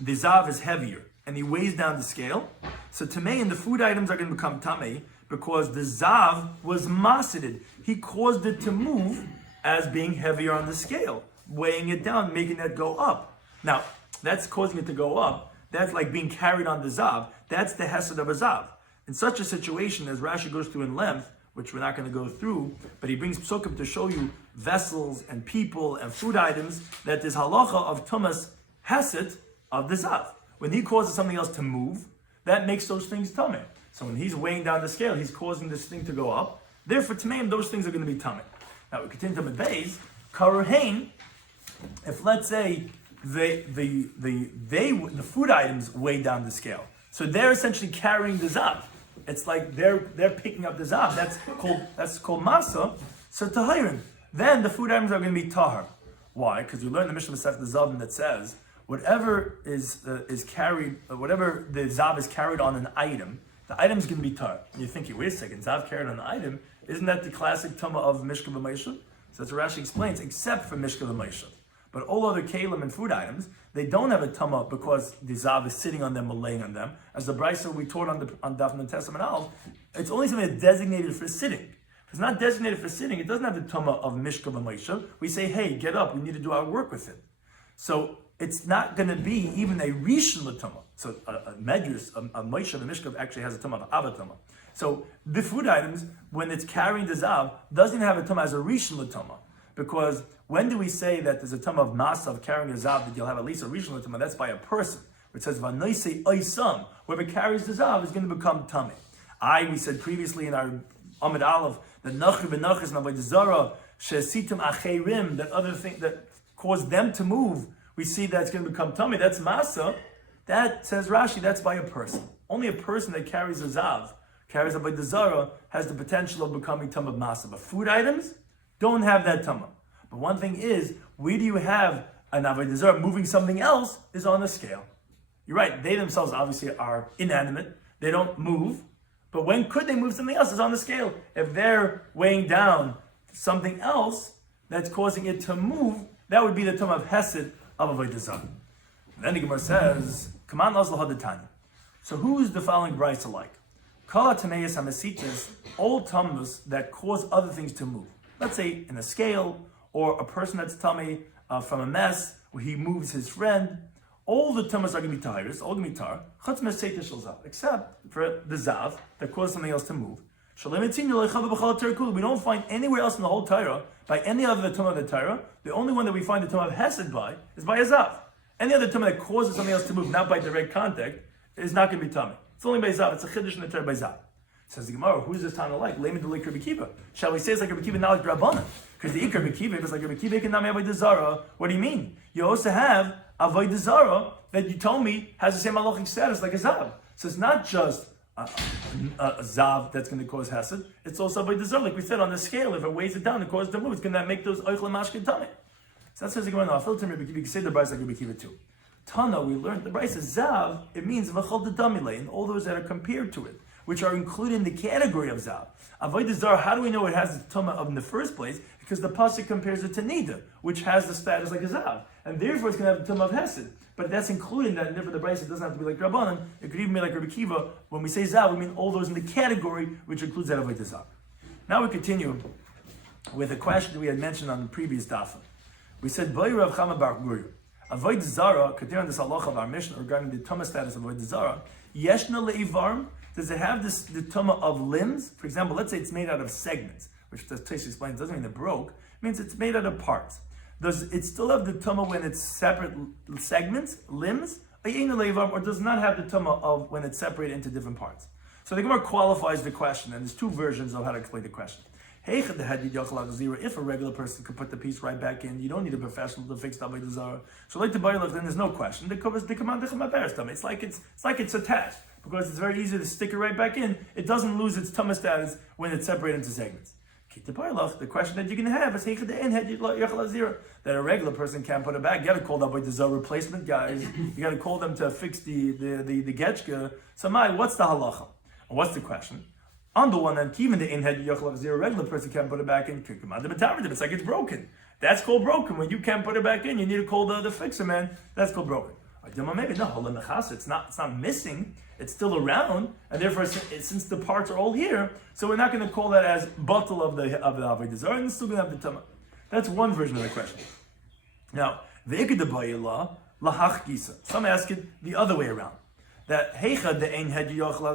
the Zav is heavier and he weighs down the scale, so Tamei and the food items are going to become Tamei because the Zav was masided. He caused it to move as being heavier on the scale, weighing it down, making that go up. Now, that's causing it to go up. That's like being carried on the Zav. That's the Hesed of a Zav. In such a situation, as Rashi goes through in length, which we're not going to go through, but he brings psukim to show you vessels and people and food items, that is halacha of Tumas Hesed of the Zav. When he causes something else to move, that makes those things Tameh. So when he's weighing down the scale, he's causing this thing to go up. Therefore, Tameim, those things are going to be Tameh. Now we continue to Medbeis, Karahain, if let's say the food items weigh down the scale, so they're essentially carrying the Zav. It's like they're picking up the Zav. That's called Masa. So Tahirin. Then the food items are going to be Tahar. Why? Because we learned the Mishnah Masech the Zavim that says whatever is carried, whatever the Zav is carried on an item, the item's going to be Tahar. And you're thinking, wait a second, Zav carried on an item, isn't that the classic Tama of Mishka v'Maisha? So that's what Rashi explains, except for Mishka v'Maisha. But all other kalim and food items, they don't have a Tama because the Zav is sitting on them or laying on them. As the Brisa we taught on Daf Yomi and Aleph, it's only something that's designated for sitting. It's not designated for sitting. It doesn't have the tumah of mishka b'maisha. We say, hey, get up. We need to do our work with it. So it's not going to be even a rishon l'tumah. So a medrash, a maisha, the mishka actually has a tumah of avatama. So the food items, when it's carrying the zav, doesn't even have a tumah as a rishon l'tumah. Because when do we say that there's a tumah of masa of carrying a zav that you'll have at least a rishon l'tumah? That's by a person. It says v'noisei oisam, whoever carries the zav is going to become tummy. We said previously in our Amid Aleph that nachri v'nachis navodah zara she'esitim acherim, that other thing that caused them to move, we see that's going to become tummy. That's masa. That says Rashi. That's by a person. Only a person that carries a zav, carries a avodah zara, has the potential of becoming tumah masa. But food items don't have that tumah. But one thing is, where do you have an avodah zara moving something else is on the scale. You're right. They themselves obviously are inanimate. They don't move. But when could they move something else is on the scale. If they're weighing down something else that's causing it to move, that would be the tumah of hesed of avodah zara. Then the Gemara says, "Kaman las lahadetani." So who is the following brayso like? Kala tameis hamesitas, all tummas that cause other things to move. Let's say in a scale, or a person that's tummy from a mess where he moves his friend. All the tummas are going to be tahiris, all going to be tar, except for the zav that caused something else to move. We don't find anywhere else in the whole Torah by any other tumah of the Torah. The only one that we find the tumah of hesed by is by a zav. Any other tumah that causes something else to move, not by direct contact, is not going to be tummy. It's only by zav. It's a chiddush in the Torah by zav. Says the Gemara, who's this Tana like? Layman like Rabbi Kiva. Shall we say it's like Rabbi Kiva, not like Rabbanan? Because the Ikar Rabbi Kiva, if it's like Rabbi Kiva, can not avodah zara. What do you mean? You also have avodah zara that you told me has the same halachic status like a zav. So it's not just a zav that's going to cause hesed. It's also avodah zara, like we said on the scale. If it weighs it down, it causes it to move. It's going to make those oichel and mashkin tummy. So that says the Gemara. No, I feel to Rabbi Kiva. You can say the brayso like Rabbi Kiva too. Tana, we learned the brayso zav. It means v'chol dedamile, and all those that are compared to it, which are included in the category of zav. Avodah zara, how do we know it has the tumah of in the first place? Because the pasuk compares it to nida, which has the status like a zav, and therefore it's going to have the tumah of hesed. But that's included in that, and therefore the brayso doesn't have to be like Rabbanan. It could even be like Rabbi Kiva. When we say zav, we mean all those in the category which includes that avodah zara. Now we continue with a question we had mentioned on the previous daf. We said Boy Rav Chama Bar Guru. Avodah zara, continuing this halacha of our mission regarding the tumah status of avodah zara, yeshna leivarm. Does it have the tumah of limbs? For example, let's say it's made out of segments, which the Tosfos explains doesn't mean it broke. It means it's made out of parts. Does it still have the tumah when it's separate segments, limbs? Or does it not have the tumah of when it's separated into different parts? So the Gemara qualifies the question, and there's two versions of how to explain the question. If a regular person could put the piece right back in, you don't need a professional to fix the avodah zara. So like the Baruch, then there's no question. It's like it's attached. Because it's very easy to stick it right back in, it doesn't lose its tumah status when it's separated into segments. The question that you're going to have is that a regular person can't put it back. You got to call the avodah zara replacement guys. You got to call them to fix the getchka. So what's the halacha? And what's the question? On the one hand, even the in-head zero regular person can't put it back in. It's like it's broken. That's called broken. When you can't put it back in, you need to call the fixer man. That's called broken. Maybe no, it's not missing. It's still around, and therefore, since the parts are all here, so we're not going to call that as bottle of the avodah zara, and it's still going to have the tumah. That's one version of the question. Now, some ask it the other way around. That heicha the ein head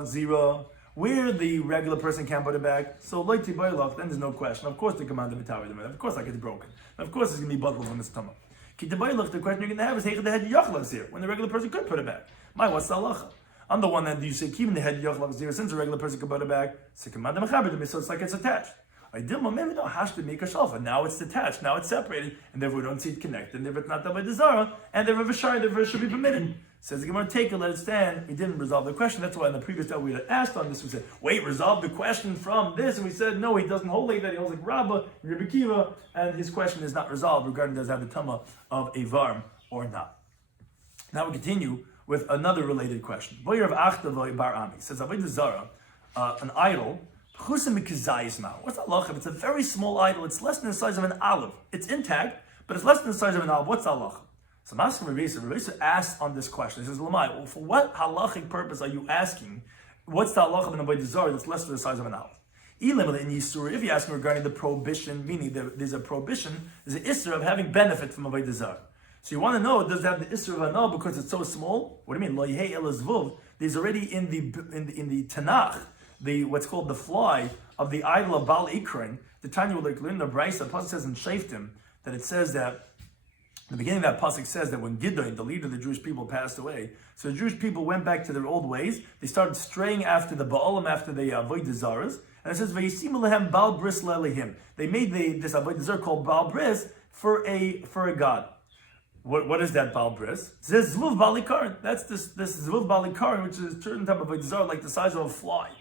zero, where the regular person can't put it back. So like then there's no question. Of course, the command of the of course, like it's broken. Of course, it's going to be bottle from this tumah. The question you're going to have is heicha the head here, when the regular person could put it back. What's the halacha? On the one hand, you say keeping the head yochlav zero, since a regular person can put it back, so it's like it's attached. Maybe no hash to make a shalfa. Now it's detached, now it's separated, and therefore we don't see it connected, and therefore it's not done by the zara, and therefore v'shar, therefore it should be permitted. Says the Gemara, take it, let it stand. We didn't resolve the question. That's why in the previous day we had asked on this. We said, wait, resolve the question from this, and we said no, he doesn't hold like that. He holds like Rabbah, Rabbi Kiva, and his question is not resolved regarding does it have the tumah of a varm or not. Now we continue with another related question. Boyer of Achta Bar Ami says, avodah zara, an idol, what's the halacha? It's a very small idol. It's less than the size of an olive. It's intact, but it's less than the size of an olive. What's the halacha? So I'm asking Rabbi asked on this question. He says, Lamai, well, for what halachic purpose are you asking? What's the halacha of an avodah zara that's less than the size of an olive? If you ask me regarding the prohibition, meaning there's a prohibition, there's an isser of having benefit from avodah zarah. So you want to know, does it have the isser of anal because it's so small? What do you mean? Lo yehei ela zvuv. There's already in the Tanakh, what's called the fly of the idol of Baal Ikrin. The Tanya will learn the Brisa. The pasuk says in Shaftim that it says that the beginning of that pasuk says that when Gideon, the leader of the Jewish people, passed away, so the Jewish people went back to their old ways. They started straying after the Baalim, after the avodah zaras. And it says, "Vayisimu lehem Baal bris lelehim." They made this avodah zarah called Baal bris for a god. What is that Baal bris? It says zvuv balikarin. That's this zvuv balikarin, which is a certain type of avodah zarah, like the size of a fly.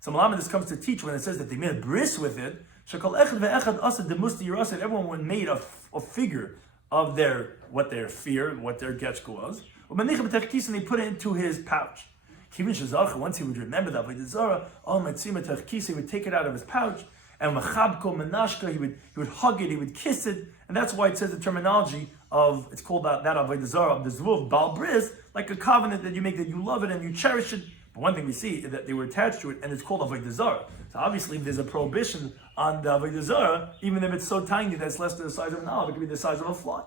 So Malamed this comes to teach when it says that they made a bris with it. Shekol echad ve'echad asad demusti yirasid. Everyone made a figure of what their fear, what their getchka was. And they put it into his pouch. Once he would remember that avodah zarah, he would take it out of his pouch, and he would hug it, he would kiss it, and that's why it says the terminology of, it's called that avodah zarah of the zvuv, Baal bris, like a covenant that you make, that you love it and you cherish it. But one thing we see is that they were attached to it, and it's called avodah zarah. So obviously, if there's a prohibition on the avodah zarah, even if it's so tiny that it's less than the size of an olive, it could be the size of a fly.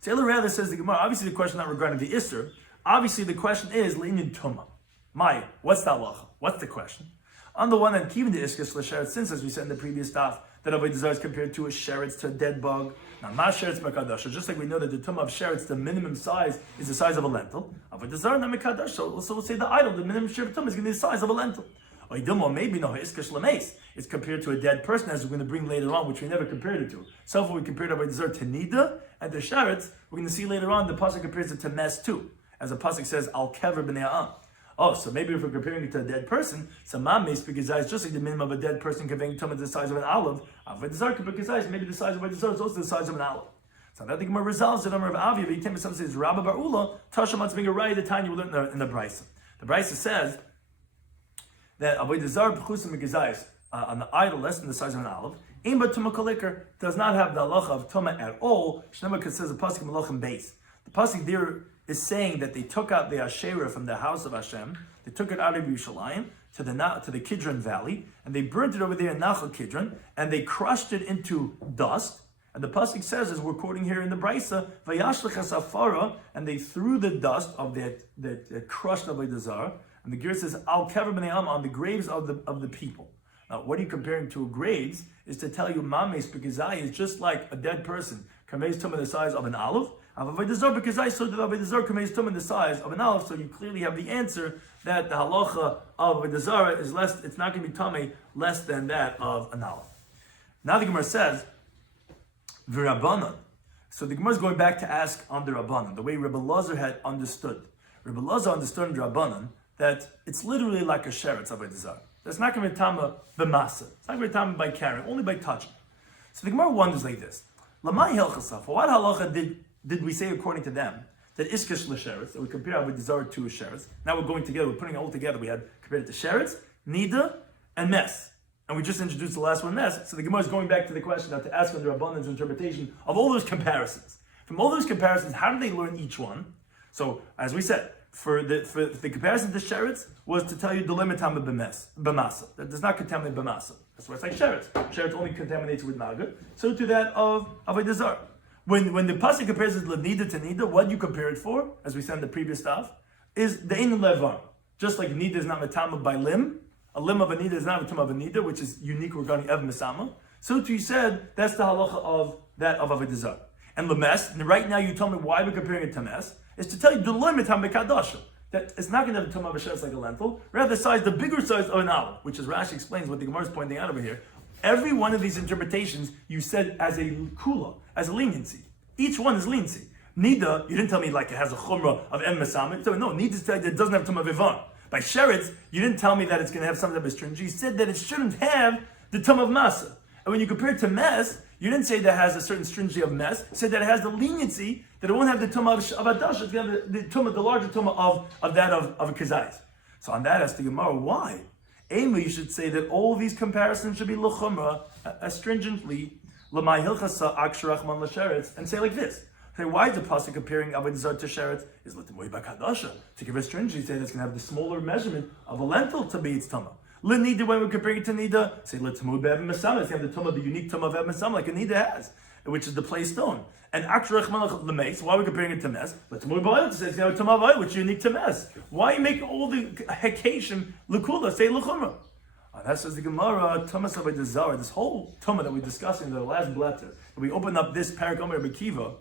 So Ela rather says the Gemara. Obviously, the question not regarding the isser. Obviously, the question is leinin tuma. What's the halacha? What's the question? On the one hand, even the iskas l'sheretz, since as we said in the previous daf, that avodah zarah is compared to a sheretz, to a dead bug. Now, ma sheretz mekadasha. Just like we know that the tumah of sheretz, the minimum size is the size of a lentil. Avodah zarah na mekadash. So we'll say the idol, the minimum sheretz tumah is going to be the size of a lentil. Or maybe no, it's compared to a dead person, as we're going to bring later on, which we never compared it to. So far we compared avodah zarah to nida and to sheretz. We're going to see later on the pasuk compares it to mes too, as the pasuk says al kever b'nei ha'am. Oh, so maybe if we're comparing it to a dead person, so mames because it's just like the minimum of a dead person conveying tumah the size of an olive. Avodah zarah because maybe the size of avodah zarah is also the size of an olive. So that the Gemara resolves the number of Avia. But Yitem says Rabba Bar Ula Tashamat's being a right. The Tanya you learned in the Brisa. The Brisa says that avodah zarah b'chusim megazayis on the idol less than the size of an olive. Ein but tumah kolikar does not have the halacha of tumah at all. Shnema says the pasuk malachim base. The pasuk there is saying that they took out the Asherah from the house of Hashem. They took it out of Yerushalayim to the Kidron Valley, and they burnt it over there in Nachal Kidron, and they crushed it into dust. And the pasuk says, as we're quoting here in the Brisa, Vayashlech Afara, and they threw the dust of that crushed avodah zarah. And the Ger says, Al kever b'nei ha'am, on the graves of the people. Now, what are you comparing to graves? Is to tell you, mames b'kezai is just like a dead person conveys tumah the size of an olive. Avodah zarah b'kezai, so that avodah zarah conveys tumah the size of an olive. So you clearly have the answer that the halacha of avodah zarah is less. It's not going to be tumah less than that of an olive. Now the Gemara says, v'rabbanan. So the Gemara is going back to ask on the Rabbanan, the way Rabbi Lazar had understood. Rabbi Lazar understood in Rabbanan that it's literally like a sheretz avodah zarah. That's not going to be tama b'masa. It's not going to be tama by carrying, only by touching. So the Gemara wonders like this: Lamai helchasa. For what halacha did we say according to them that iskash l'sheretz, that we compare avodah zarah to a sheretz? Now we're going together. We're putting it all together. We had compared it to sheretz, nida, and mes. And we just introduced the last one, mes. So the Gemara is going back to the question now to ask on the Rabbanan's interpretation of all those comparisons. From all those comparisons, how do they learn each one? So, as we said, for the comparison to sheretz was to tell you the limit time of b'masa. That does not contaminate b'masa. That's why it's like sheretz. Sheretz only contaminates with naga. So to that of avodah zarah. When the pasuk compares it nida to nida, what you compare it for, as we said in the previous stuff, is the ein levar. Just like nida is not metama by limb, a limb of a nida is not a tumah of a nida, which is unique regarding ev mesama. So too you said that's the halacha of that of avodah zarah. And lemes, and right now you tell me why we're comparing it to mes, is to tell you the limit on mekadasha, that it's not going to have a tumah of a sheretz like a lentil, rather the bigger size of an olive, which is Rashi explains what the Gemara is pointing out over here. Every one of these interpretations you said as a kula, as a leniency. Each one is leniency. Nida, you didn't tell me like it has a chumrah of em mesama. You told me no, nida is telling that it doesn't have tumah of ivan. By sheretz, you didn't tell me that it's going to have some type of stringency. You said that it shouldn't have the tumah of masa. And when you compare it to mes, you didn't say that it has a certain stringency of mes. You said that it has the leniency that it won't have the tumah of adash. It's going to have the larger tumah of that of a kazayis. So on that, as the Gemara, why? Amy, you should say that all these comparisons should be l'chumra, astringently, l'may hilchasa aksharachman l'sheretz, and say like this. Say, why is the pasuk comparing avodah zarah to sheretz? Is l'temoy b'kadasha, to give a stringency, say that's going to have the smaller measurement of a lentil to be its tumah. L'nida, when we compare it to nida, say l'tamud be'ev masam. It's the tumah, the unique tumah of ev masam, like a nida has, which is the play stone. And akshurach malach l'meis. Why are we comparing it to mes? L'tamud ba'oil. It says tumah ba'oil, which is unique to mes. Why are you making all the hekation l'kula? Say l'chumra. That says the Gemara, Tumas of Zara, this whole Tumah that we discussed in the last blatter, that we opened up this parak Omer Rabbi Kiva,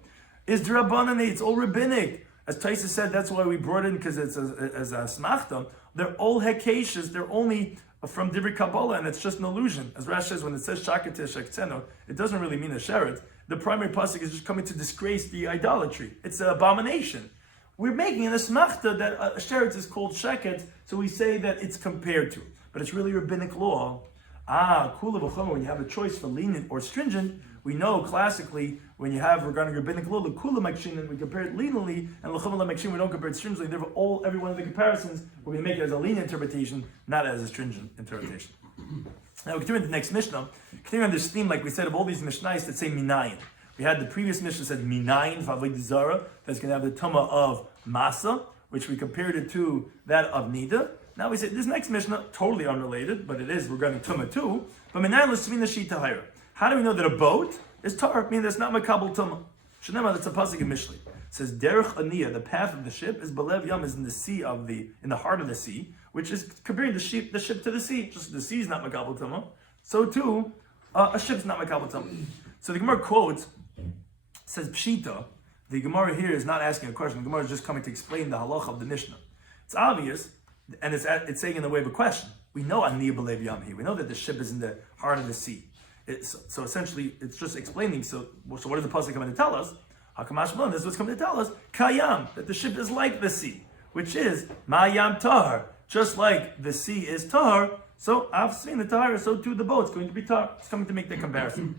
is D'Rabbanan, it's all rabbinic. As Taisa said, that's why we brought in, because it's as a smachta. They're all hekashas, they're only from Divrei Kabbalah, and it's just an illusion. As Rashi says, when it says Shakate Shaktzeno, it doesn't really mean a sheret. The primary pasuk is just coming to disgrace the idolatry. It's an abomination. We're making an asmachta that a sheret is called sheket, so we say that it's compared to. But it's really rabbinic law. Kula v'chomer, when you have a choice for lenient or stringent, we know classically when you have regarding rabbinic law, the kula makshin, we compare it leniently, and l'chomer makshin, we don't compare it stringently. Therefore, every one of the comparisons, we're going to make it as a lenient interpretation, not as a stringent interpretation. Now we continue to the next Mishnah. Continuing on this theme, like we said, of all these Mishnayos that say minayin. We had the previous Mishnah said minayin f'avodah zara, that's going to have the tumah of masa, which we compared it to that of nida. Now we say this next Mishnah, totally unrelated, but it is regarding Tumah too. But Minayin l'svina shita hayra. How do we know that a boat is tar? Meaning that's not makabel Tumah. Shenema, that's a pasuk in Mishlei. It says derech aniyah, the path of the ship, is belev yam, is in the sea in the heart of the sea, which is comparing the ship to the sea. Just the sea is not makabel Tumah. So too, a ship's not makabel Tumah. So the Gemara quotes, says pshita. The Gemara here is not asking a question. The Gemara is just coming to explain the halacha of the Mishnah. It's obvious. And it's saying in the way of a question. We know Aniyah B'Lev Yam. We know that the ship is in the heart of the sea. So essentially, it's just explaining. So what is the pasuk coming to tell us? Hakamash Malon, this is what's coming to tell us. Kayam, that the ship is like the sea, which is Ma'yam Tahar. Just like the sea is Tahar, so I've seen the Tahar, so too the boat's going to be Tahar. It's coming to make the comparison.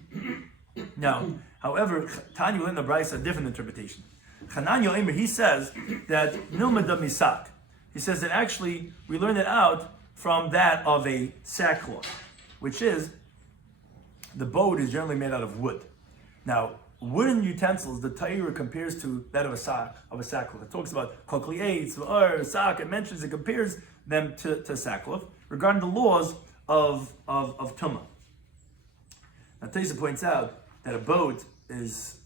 Now, however, Tanya in the Bryce a different interpretation. Chanan Yoimer, he says that Nilmada Misak. He says that actually we learn it out from that of a sackcloth, which is the boat is generally made out of wood. Now, wooden utensils, the Torah compares to that of a sackcloth. It talks about kokli eitz, sak. It mentions, it compares them to sackcloth regarding the laws of tumah. Now, Taisa points out that a boat is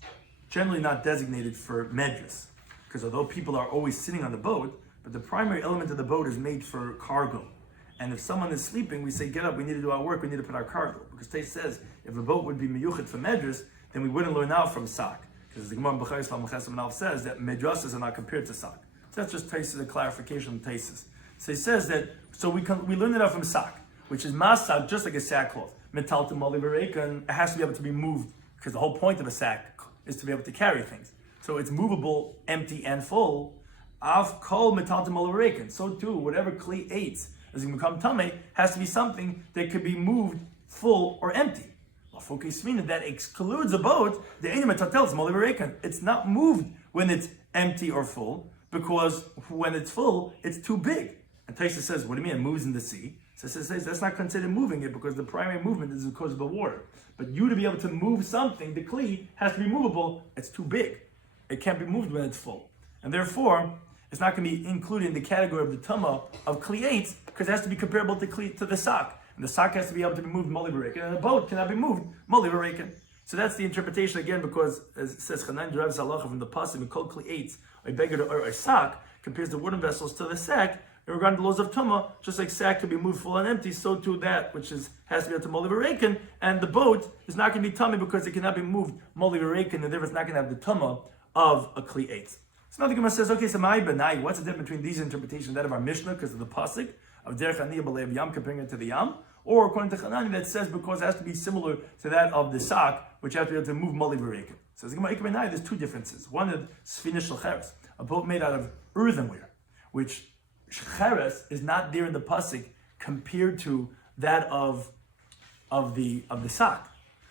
generally not designated for medras, because although people are always sitting on the boat, but the primary element of the boat is made for cargo. And if someone is sleeping, we say, get up, we need to do our work, we need to put our cargo. Because Tais says, if a boat would be meyuchet for medras, then we wouldn't learn out from sak. Because the Gemara in B'chai Yisrael Mechesim and Alf says that medrasas are not compared to sak. So that's just Tais' clarification of Tais. So he says that, so we learn it out from sak, which is masak, just like a sackcloth. Metal to molivarekan, it has to be able to be moved, because the whole point of a sack is to be able to carry things. So it's movable, empty, and full. Av kol metal to molivarekan. So too, whatever kli eats, as it become tameh, has to be something that could be moved full or empty. That excludes a boat. It's not moved when it's empty or full, because when it's full, it's too big. And Taisa says, what do you mean it moves in the sea? So it says that's not considered moving it, because the primary movement is because of the water. But you to be able to move something, the kli has to be movable. It's too big. It can't be moved when it's full. And therefore, it's not going to be included in the category of the tumah of kli eitz, because it has to be comparable to the sak. And the sak has to be able to be moved moli v'reiken, and the boat cannot be moved moli v'reiken. So that's the interpretation again, because as it says Chanan derives halacha from the pasuk and kol kli eitz, a beggar or a sak compares the wooden vessels to the sack. In regard to the laws of tumah, just like sack can be moved full and empty, so too that which has to be able to moli v'reiken, and the boat is not going to be tummy because it cannot be moved moli v'reiken, and therefore it's not going to have the tumah of a kli eitz. So now the Gemara says, okay, so ma'ay b'nai, what's the difference between these interpretations, that of our Mishnah, because of the pasuk of derech aniyah b'leiv yam, comparing it to the yam, or according to Chanani, that says because it has to be similar to that of the sak, which has to be able to move moli v'reiken. So the Gemara b'nai, there's two differences. One is sfina shel cheres, a boat made out of earthenware, which cheres is not there in the pasuk compared to that of the sak.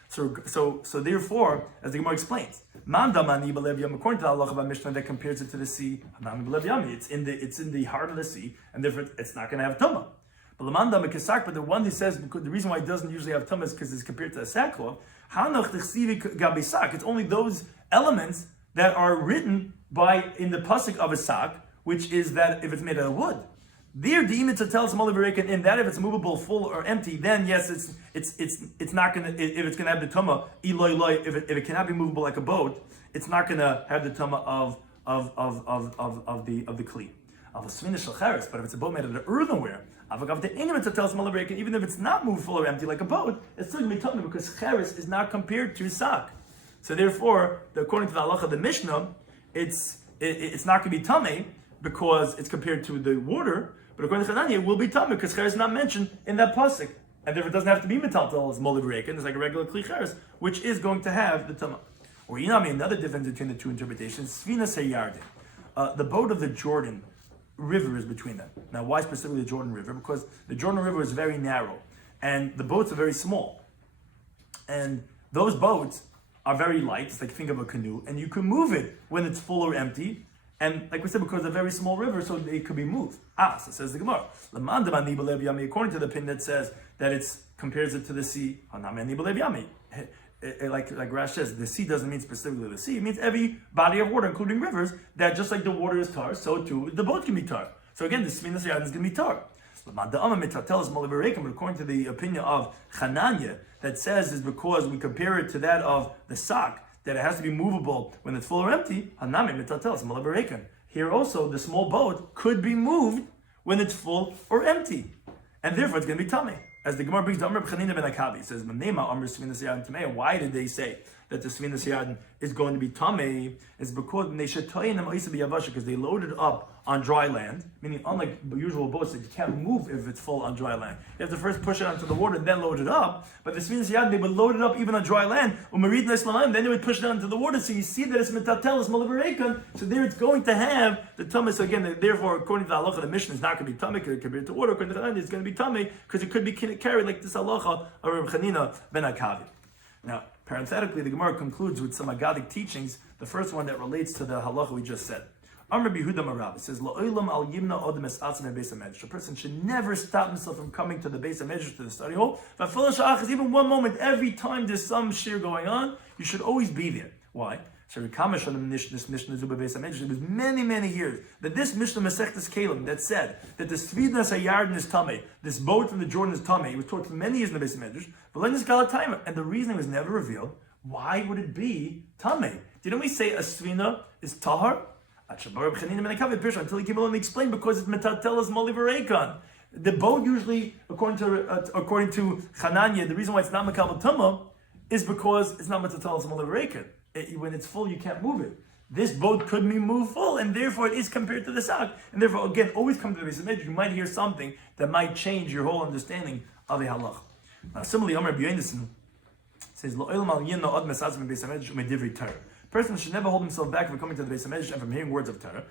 So therefore, as the Gemara explains, according to the halacha of our Mishnah that compares it to the sea, it's in the heart of the sea, and therefore it's not going to have tumah. But the one who says the reason why it doesn't usually have tumah is because it's compared to a sackcloth. It's only those elements that are written in the pasuk of a sak, which is that if it's made out of wood. There, the image tells in that if it's movable, full or empty, then yes, it's not gonna, if it's gonna have the tuma if it cannot be movable like a boat, it's not gonna have the tuma of the kli. Of a svina shalcheres, but if it's a boat made out of earthenware, even if it's not moved full or empty like a boat, it's still gonna be tummy because cheres is not compared to sak. So therefore, according to the halacha of the Mishnah, it's not gonna be tummy because it's compared to the water. But according to Chananya, it will be tummy because cheres is not mentioned in that pasuk, and therefore it doesn't have to be metaltal as moli b'reikin. It's like a regular kli cheres, which is going to have the tumah. Or another difference between the two interpretations: Svina Seyardin, the boat of the Jordan River is between them. Now, why specifically the Jordan River? Because the Jordan River is very narrow, and the boats are very small. And those boats are very light. It's like think of a canoe, and you can move it when it's full or empty. And like we said, because it's a very small river, so it could be moved. So says the Gemara. According to the opinion that says that it compares it to the sea. Like Rash says, the sea doesn't mean specifically the sea. It means every body of water, including rivers, that just like the water is tar, so too the boat can be tar. So again, the Sfinas Yarden is going to be tar. But according to the opinion of Chananya, that says is because we compare it to that of the sak, that it has to be movable when it's full or empty. Here also, the small boat could be moved when it's full or empty, and therefore it's going to be tummy. As the Gemara brings the Amr B'Chanina ben Akavi, says, why did they say that the Sfinas Yarden is going to be tamei? It's because they loaded up on dry land, meaning unlike usual boats that you can't move if it's full on dry land. You have to first push it onto the water and then load it up. But the Sfinas Yarden, they would load it up even on dry land, then they would push it onto the water. So you see that it's metatel, it's malabarekan. So there it's going to have the tummy. So again, therefore, according to the halacha, the mission is not going to be tummy compared to water. According to the Chananya, it's going to be tummy because it could be carried like this halacha of Rabbi Chanina ben Akavi. Now, parenthetically, the Gemara concludes with some Agadic teachings. The first one that relates to the halacha we just said. Amr Yehuda Marav says, "La'olam al yimna odem es atzmei beis hamedrash." A person should never stop himself from coming to the beis hamedrash, to the study hall. Even one moment, every time there's some shiur going on, you should always be there. Why? This Mishnah it was many years that this Mishnah Masechtas Kalim that said that the Svidas Hayardin is Tameh, this boat from the Jordan is Tameh. It was taught for many years in the Beis Medrash, but and the reason was never revealed. Why would it be Tameh? Didn't we say a Svina is Tahar? Until he came along and explained because it's Metatelas Moli V'Reikan. The boat usually, according to Chananya, the reason why it's not Makabel Tumah is because it's not Metatelas Moli V'Reikan. When it's full, you can't move it. This boat could be moved full, and therefore it is compared to the sak. And therefore, again, always come to the Beis Medrash. You might hear something that might change your whole understanding of a halach. Now, similarly, Rabbi Shloimy says, person should never hold himself back from coming to the Beis Medrash and from hearing words of Torah.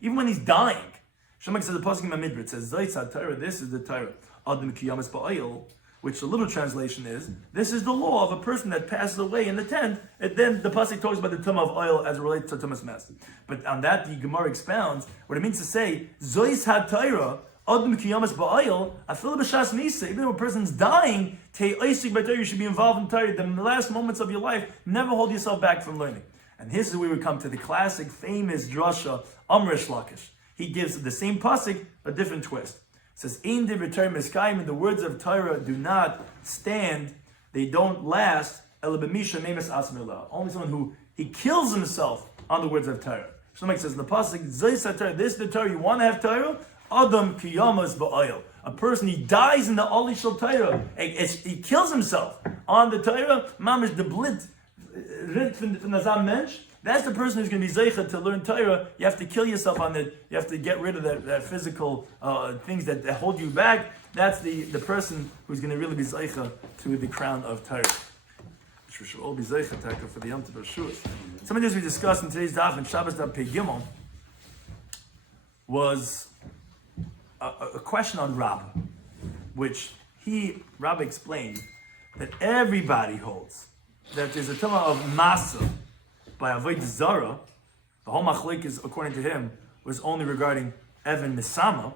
Even when he's dying. Shemak says the pasuk in Midbar, it says, this is the Torah. Adam kiyamas ba'ayil. Which the little translation is, this is the law of a person that passes away in the tent, and then the pasuk talks about the tumah of oil as it relates to tumas mess. But on that, the Gemara expounds what it means to say, Zois ha-Torah, Adam kiyamas ba'oil, afil b'shas misa, even though a person's dying, you should be involved in Torah. The last moments of your life, never hold yourself back from learning. And this is where we come to the classic, famous drasha, Amrish Lakish. He gives the same pasuk, a different twist. It says, "Ein divrei miskayim." The words of Torah do not stand; they don't last. Only someone who he kills himself on the words of Torah. Shlomo says in the pasuk, "This is the Torah. You want to have Torah? Adam kiyamas ba'oil." A person, he dies in the Oli Shel Torah. He kills himself on the Torah. Mamish the blit from the Zam Mensch. That's the person who's going to be zeicha to learn Torah. You have to kill yourself on it. You have to get rid of that physical things that hold you back. That's the person who's going to really be zeicha to the crown of Torah. Which we should all be zeicha for the Yom Tov Shus. Some of this we discussed in today's Daf and Shabbos Daf Pei Gimel was a question on Rabbah, which Rabbah explained that everybody holds that there's a tumah of masa by Avodah Zara. The whole machlokes, according to him, was only regarding Evan Misama,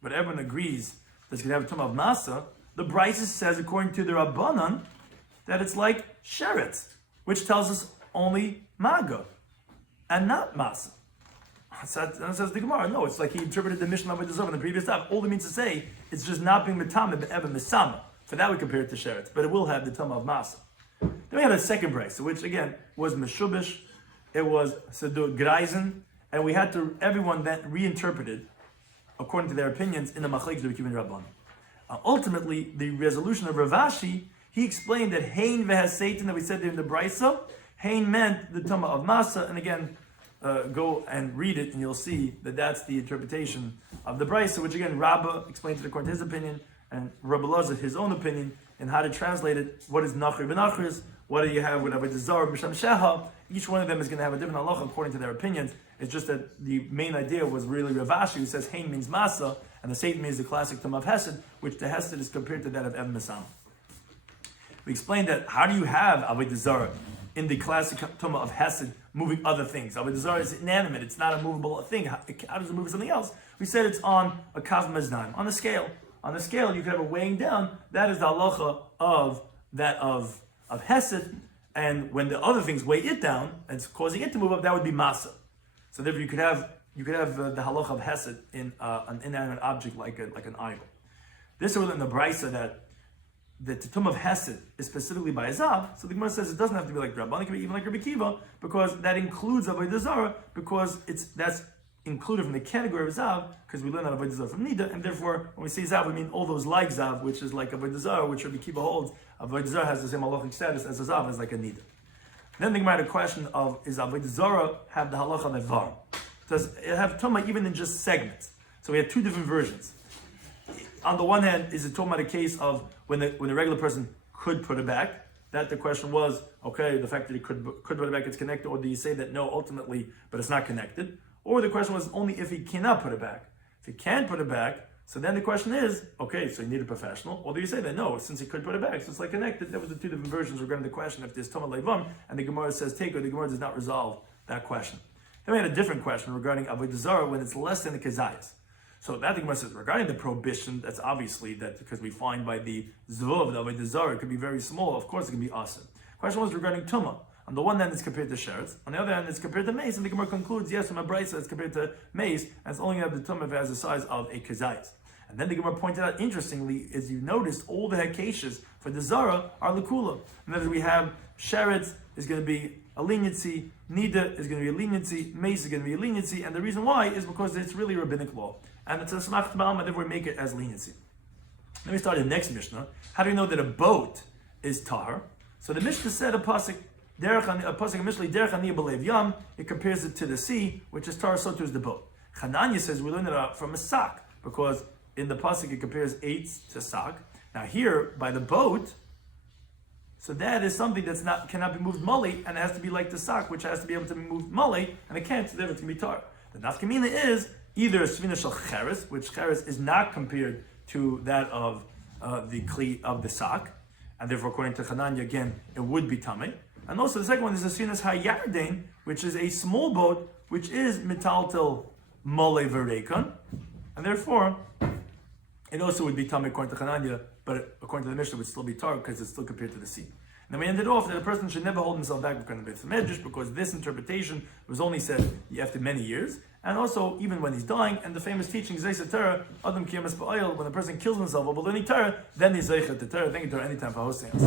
but everyone agrees that it's going to have a tumah of masa. The Brisa says, according to the Rabbanan, that it's like Sheretz, which tells us only maga and not masa. And it says the Gemara, no, it's like he interpreted the Mishnah of Avodah Zarah in the previous time. All it means to say, it's just not being metame be'eva misama. For that we compare it to sheretz, but it will have the tama of masa. Then we had a second brayso, which again was meshubish. It was sedur greisen, and we had to everyone that reinterpreted according to their opinions in the machlekes of Rabbi Rabban. Ultimately, the resolution of Rav Ashi, he explained that hein v'has Satan that we said there in the brayso, hein meant the tama of masa, and again. Go and read it, and you'll see that that's the interpretation of the brayso, which again Rabbah explains it according to his opinion, and Rabbi Lazar his own opinion, and how to translate it. What is nachri v'nachris? What do you have with Avodah Zarah b'sham sheha? Each one of them is going to have a different halacha according to their opinions. It's just that the main idea was really Rav Ashi, who says hein means masa, and the Satan means the classic tam of hesed, which the hesed is compared to that of ev mesam. We explained that how do you have Avodah Zarah in the classic tuma of hesed moving other things? Avodah Zarah is inanimate; it's not a movable thing. How does it move something else? We said it's on a kav maznaim, on the scale. On the scale, you could have a weighing down. That is the halacha of that of hesed, and when the other things weigh it down and it's causing it to move up, that would be masa. So therefore, you could have the halacha of hesed in an inanimate object like an idol. This is in the brayso that the tum of hesed is specifically by a zav. So the Gemara says it doesn't have to be like Rabban, it can be even like Rabbi Kiva, because that includes Avodah Zarah, because that's included from the category of zav, because we learn that Avodah Zarah from Nida, and therefore when we say zav, we mean all those like zav, which is like Avodah Zarah, which Rabbi Kiva holds. Avodah Zarah has the same halachic status as a zav, as like a Nida. Then the Gemara had a question of, is Avodah Zarah have the halacha of Evar? Does it have Tuma even in just segments? So we had two different versions. On the one hand, is it talking about a case of when the regular person could put it back? That the question was, okay, the fact that he could put it back, it's connected, or do you say that no, ultimately, but it's not connected? Or the question was only if he cannot put it back. If he can't put it back, so then the question is, okay, so you need a professional, or do you say that no, since he could put it back, so it's like connected? That was the two different versions regarding the question if there's Toma Levam, and the Gemara says take, or the Gemara does not resolve that question. Then we had a different question regarding Avodah Zarah when it's less than the Kezayas. So that the Gemara says regarding the prohibition, that's obviously that because we find by the Zvuv, the Avodah Zarah, it could be very small, of course it can be Asa. Question was regarding Tumah. On the one hand, it's compared to sheretz. On the other hand, it's compared to mace. And the Gemara concludes, yes, from a brayso, it's compared to mace, and it's only have the tumah if it has the size of a kezayis. And then the Gemara pointed out, interestingly, as you noticed, all the hekeshes for the zara are lekula. And then we have sheretz is going to be a leniency, nida is going to be a leniency, mace is going to be a leniency, and the reason why is because it's really rabbinic law. And it's a smach t'ba'alma, and therefore we make it as leniency. Then we start the next Mishnah. How do we know that a boat is tahar? So the Mishnah said a pasuk, it compares it to the sea, which is tar, so too is the boat. Chananya says we learn it out from a sak, because in the pasuk it compares eitz to sak. Now here, by the boat, so that is something that's cannot be moved mali, and it has to be like the sak, which has to be able to be moved mali, and it can't, so therefore it can be tar. The nafkamina is either a svina shel cheres, which cheres is not compared to that of the kli of the sak, and therefore according to Chananya again, it would be tamei. And also the second one is the Sinas HaYarden, which is a small boat, which is Metaltel Mole Verekon. And therefore, it also would be Tameh according to Chananya, but according to the Mishnah, it would still be Tar, because it's still compared to the sea. And then we ended off that a person should never hold himself back because of the Medrash, because this interpretation was only said after many years, and also even when he's dying, and the famous teaching, Zeisa Torah, Adam Kiyamas Ba'ayel, when a person kills himself, then he's Zeichet the Torah. Thank you, Torah, anytime for hosting us.